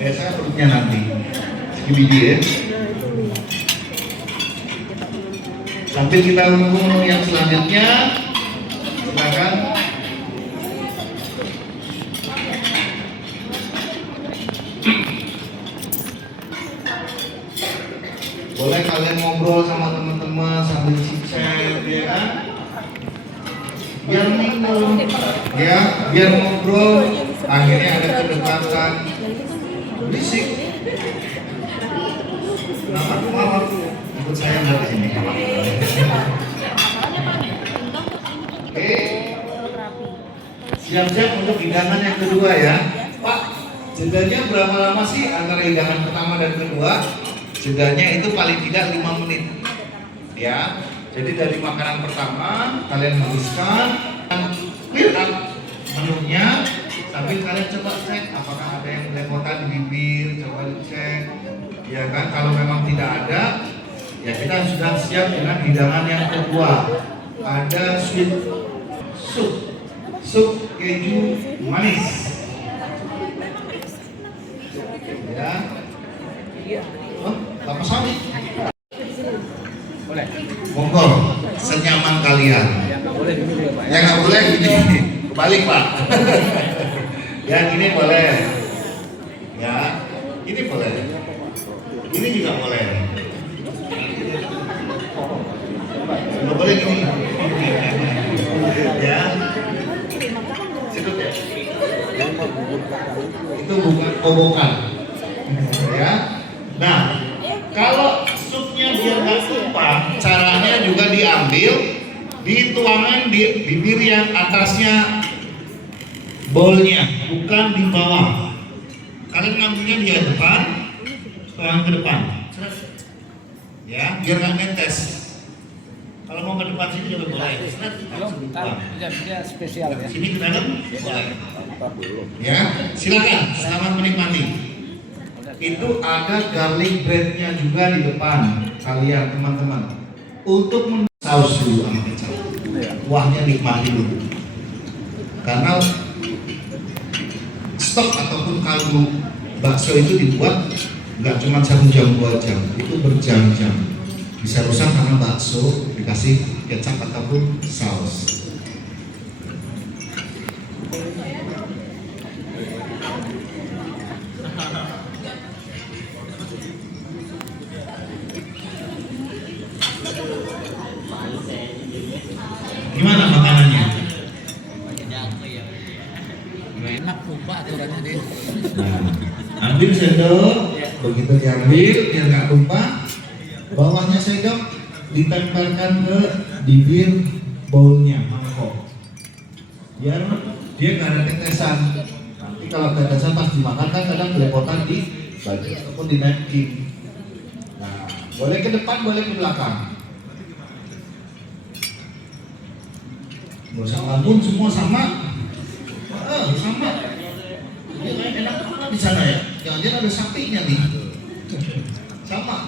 Kayak saya perutnya nanti. Skibidi ya. Sambil kita menunggu menu yang selanjutnya, silakan. Boleh kalian ngobrol sama teman-teman sambil chit-chat ya kan? biar minum, ya, biar ngobrol, akhirnya ada kedekatan. Berisik. Maaf, ikut saya dari sini. Oke, siap-siap untuk hidangan yang kedua ya, Pak. Jedanya berapa lama sih antara hidangan pertama dan kedua? Jedanya itu paling tidak 5 menit. Ya, jadi dari makanan pertama kalian habiskan, clear up menunya, sambil kalian coba cek apakah ada yang belepotan di bibir, coba dicek. Ya kan, kalau memang tidak ada, ya kita sudah siap dengan hidangan yang kedua. Ada sweet sup keju manis. Ya, oh, Bapak Sami. Boleh. Monggo, senyaman kalian. Yang nggak boleh gini ya Pak. Yang nggak boleh gini, balik Pak. Yang ini boleh. Ya, ini boleh. Ini juga boleh. Nggak boleh gini. Ya. Sedut ya. Itu bukan kobokan. Ya. Nah, kalau supnya biar nggak tumpah, caranya juga diambil, dituangkan di bibir yang atasnya bowlnya, bukan di bawah. Kalian ngambilnya di depan, tuang ke depan, ya, biar nggak netes. Kalau mau ke depan sini juga boleh. Dia spesial ya. Sini ke dalam, boleh. Ya, silakan. Selamat menikmati. Itu ada garlic breadnya juga di depan kalian teman-teman. Untuk saus dulu sama kecap. Kuahnya nikmati dulu. Karena stok ataupun kaldu bakso itu dibuat nggak cuma 1 jam 2 jam, itu berjam-jam. Bisa rusak karena bakso dikasih kecap ataupun saus. Gimana makanannya? Enak lupa aturannya deh. Nah, ambil sendok, begitu diambil biar nggak tumpah. Bawahnya sendok ditempelkan ke bibir bowlnya, mangkok. Biar dia nggak ada tetesan. Nanti kalau tetesan pas dimakan kan kadang belepotan di baju ataupun di napkin. Nah, boleh ke depan, boleh ke belakang. Gak usah ngabun, semua sama. Sama. Ini lain enak mana di sana ya? Jangan-jangan ada sapinya nih. Sama.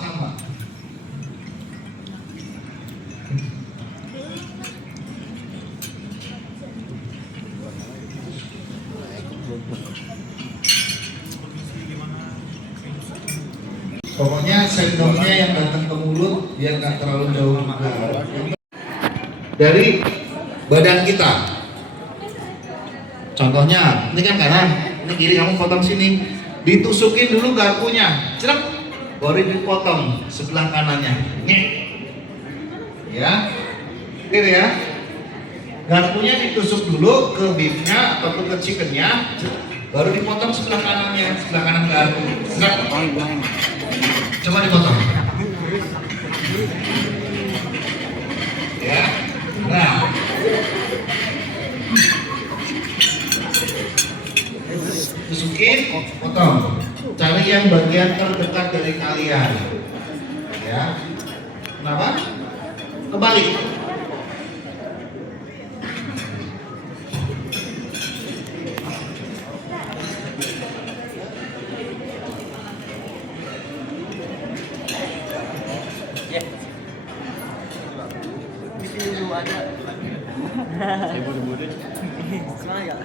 Pokoknya sendoknya yang datang ke mulut biar nggak terlalu jauh juga. Dari badan kita. Contohnya, ini kan kanan, ini kiri, kamu potong sini. Ditusukin dulu garpunya, cerep, baru dipotong sebelah kanannya. Nyek. Ya, gitu ya. Garpunya ditusuk dulu ke beefnya ataupun ke chickennya, baru dipotong sebelah kanannya, sebelah kanan garpu. Cerep. Coba dipotong. Ya, nah. Tusukin, potong. Cari yang bagian terdekat dari kalian. Ya. Kenapa? Kebalik. Semangat.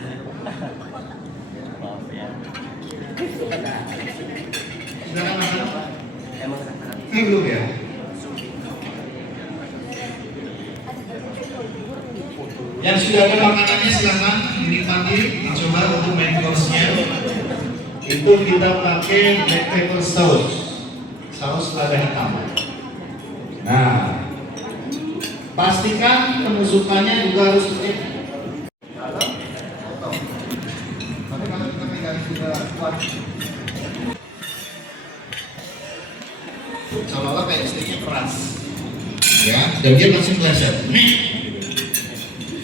Sudah makan? Emang Ini belum ya? Yang sudah ada makanannya silakan dinikmati, dicoba untuk main course-nya. Itu kita pakai black pepper sauce, saus lada hitam. Nah, pastikan penusukannya juga harus Seolah-olah kayak istrinya keras, ya, dan dia langsung meleset.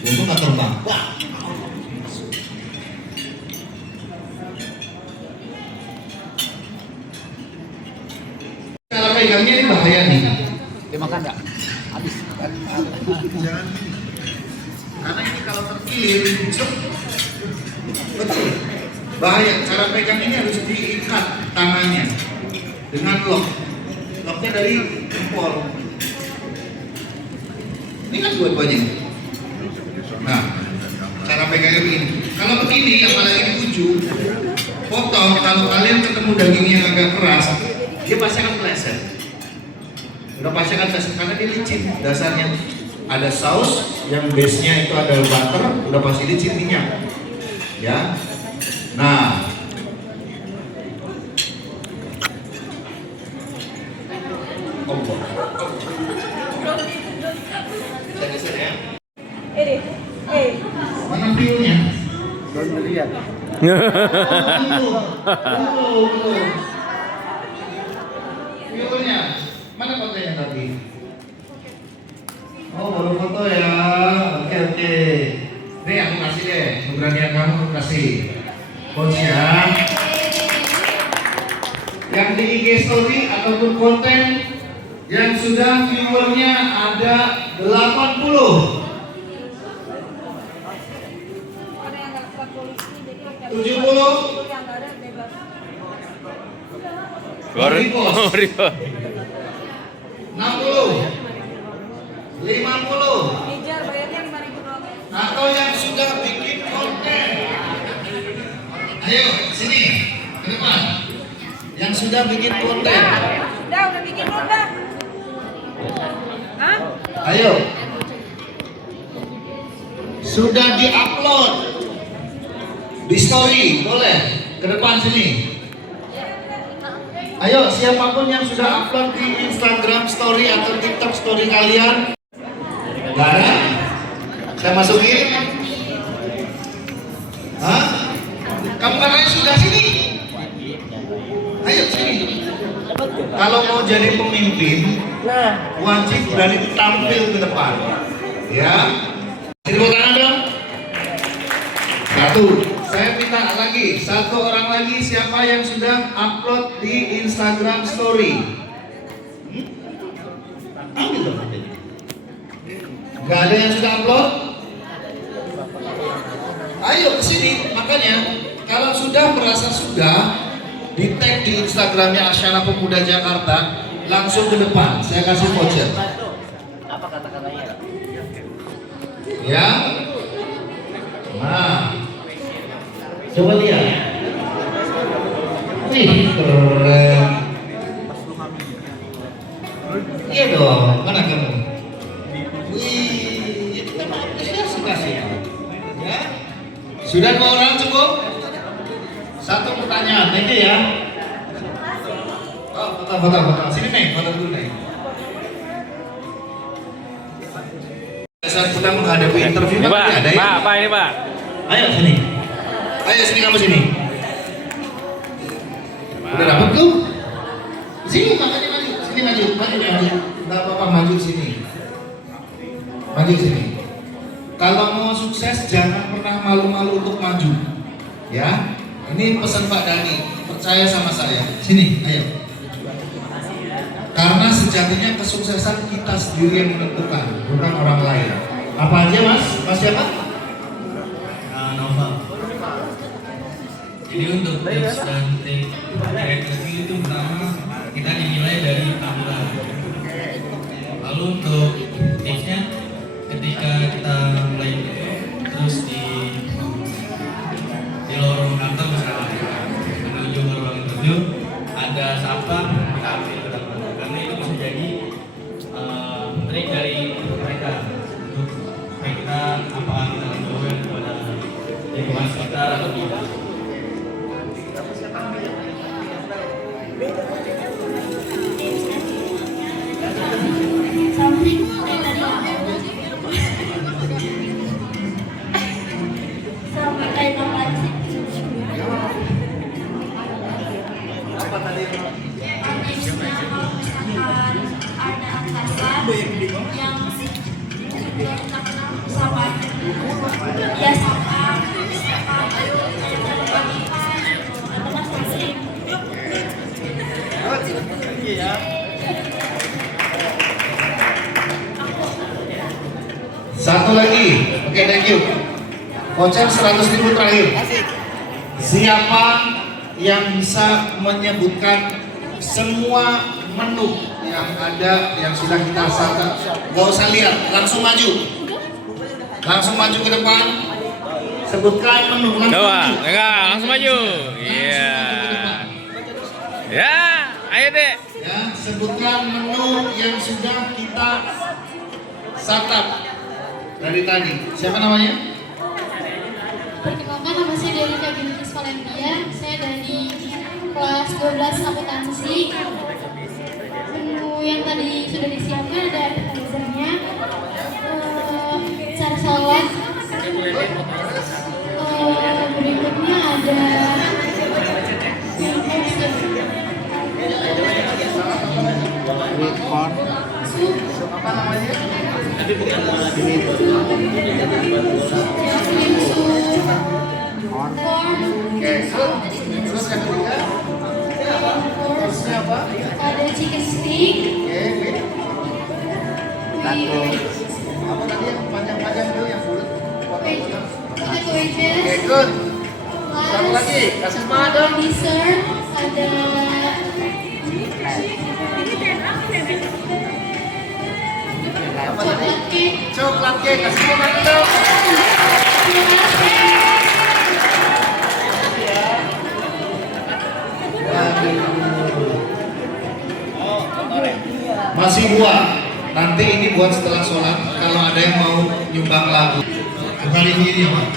Untung nggak terbang. Wah. Cara pegangnya ini bahaya nih. Dimakan nggak? Habis. Jangan. Karena ini kalau terkilir, cep. Betul. Bahaya. Cara pegang ini harus diikat tangannya dengan lock. Locknya dari jempol. Ini kan dua-duanya. Nah, cara pegangnya begini. Kalau begini, apalagi di ujung, potong. Kalau kalian ketemu dagingnya yang agak keras, dia pasti akan meleset. Udah pasti akan meleset karena dia licin dasarnya. Ada saus yang base-nya itu ada butter, udah pasti licin minyak. Ya. Nah, mana view-nya? Belum lihat. View-nya, mana fotonya tadi? Oh, baru foto ya. Oke. Nih aku kasih deh, keberanian kamu aku kasih. Coach ya. Yang di IG story ataupun konten yang sudah viewernya ada 80. 70. Goreng. 60. 50. Atau yang sudah bikin konten. Ayo sini ke depan. Yang sudah bikin konten. Udah bikin udah. Hah? Ayo. Sudah diupload di story, boleh ke depan sini. Ayo, siapapun yang sudah upload di Instagram story atau TikTok story kalian. Gak ada? Saya masukin? Hah? Kamu katanya sudah sini? Ayo sini. Kalau mau jadi pemimpin, wajib berani tampil ke depan. Ya. Tepuk tangan dong. Satu. Saya minta lagi, satu orang lagi siapa yang sudah upload di Instagram story? Ambil dong. Gak ada yang sudah upload? Ayo ke sini. Makanya kalau sudah merasa sudah di tag di Instagramnya Asyana Pemuda Jakarta, langsung ke depan. Saya kasih voucher. Apa kata-katanya? Ya. Nah. Coba lihat. Wih, keren. Iya dong, mana kamu? Wih, itu kan apresiasi kasih. Ya. Sudah 2 orang cukup? Satu pertanyaan, nanti ya. Oh, foto. Sini nih, foto dulu nih. Saat kita menghadapi interview, Ini, Pak. ada ya? Pak, ini, Pak. Ayo sini. Ayo sini kamu sini. Udah dapat belum? Sini makanya maju. Sini maju. Enggak apa-apa maju sini. Maju sini. Kalau mau sukses jangan pernah malu-malu untuk maju. Ya. Ini pesan Pak Dani. Percaya sama saya. Sini, ayo. Karena sejatinya kesuksesan kita sendiri yang menentukan, bukan orang lain. Apa aja Mas? Mas siapa? Novel. Jadi untuk tips dan trik interview itu pertama kita dinilai dari tampilan. Lalu untuk tipsnya ketika kita mulai terus di lorong kantor misalnya menuju ke ruang interview ada sapa kita ambil ke depan karena itu bisa jadi trik dari mereka untuk supaya kita apakah kita menjawab kepada lingkungan sekitar atau tidak. ada angkasa yang sapa ya sapa ayo ada mas Nasib. Satu lagi, oke, thank you. Voucher 100.000 terakhir. Siapa yang bisa menyebutkan semua menu yang ada yang sudah kita santap? Gak usah lihat, langsung maju. Langsung maju ke depan. Sebutkan menu. Coba, enggak, langsung maju. Iya. Ya, ayo deh. Ya, sebutkan menu yang sudah kita santap dari tadi. Siapa namanya? Perkenalkan, nama saya Delika Bintis Valentia. Saya dari kelas 12 akuntansi. Menu yang tadi sudah disiapkan ada appetizer-nya, cara salad. Berikutnya ada sup. Apa namanya? Oke, terus yang ketiga? Terusnya apa? Ada chicken stick. Oke, apa tadi yang panjang-panjang itu yang bulat? Potato wedges. Oke, good. Satu lagi, kasih semangat dong. Dessert ada Apa tadi? coklat cake. Coklat cake, kasih semangat dong. Terima kasih. Masih buat. Nanti ini buat setelah sholat. Kalau ada yang mau nyumbang lagu. Kembali ini Pak.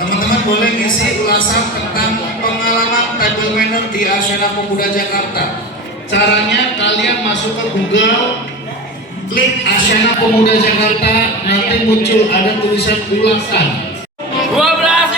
Teman-teman boleh ngisi ulasan tentang pengalaman table manner di Asyana Pemuda Jakarta. Caranya kalian masuk ke Google, klik Asyana Pemuda Jakarta, nanti muncul ada tulisan ulasan. 12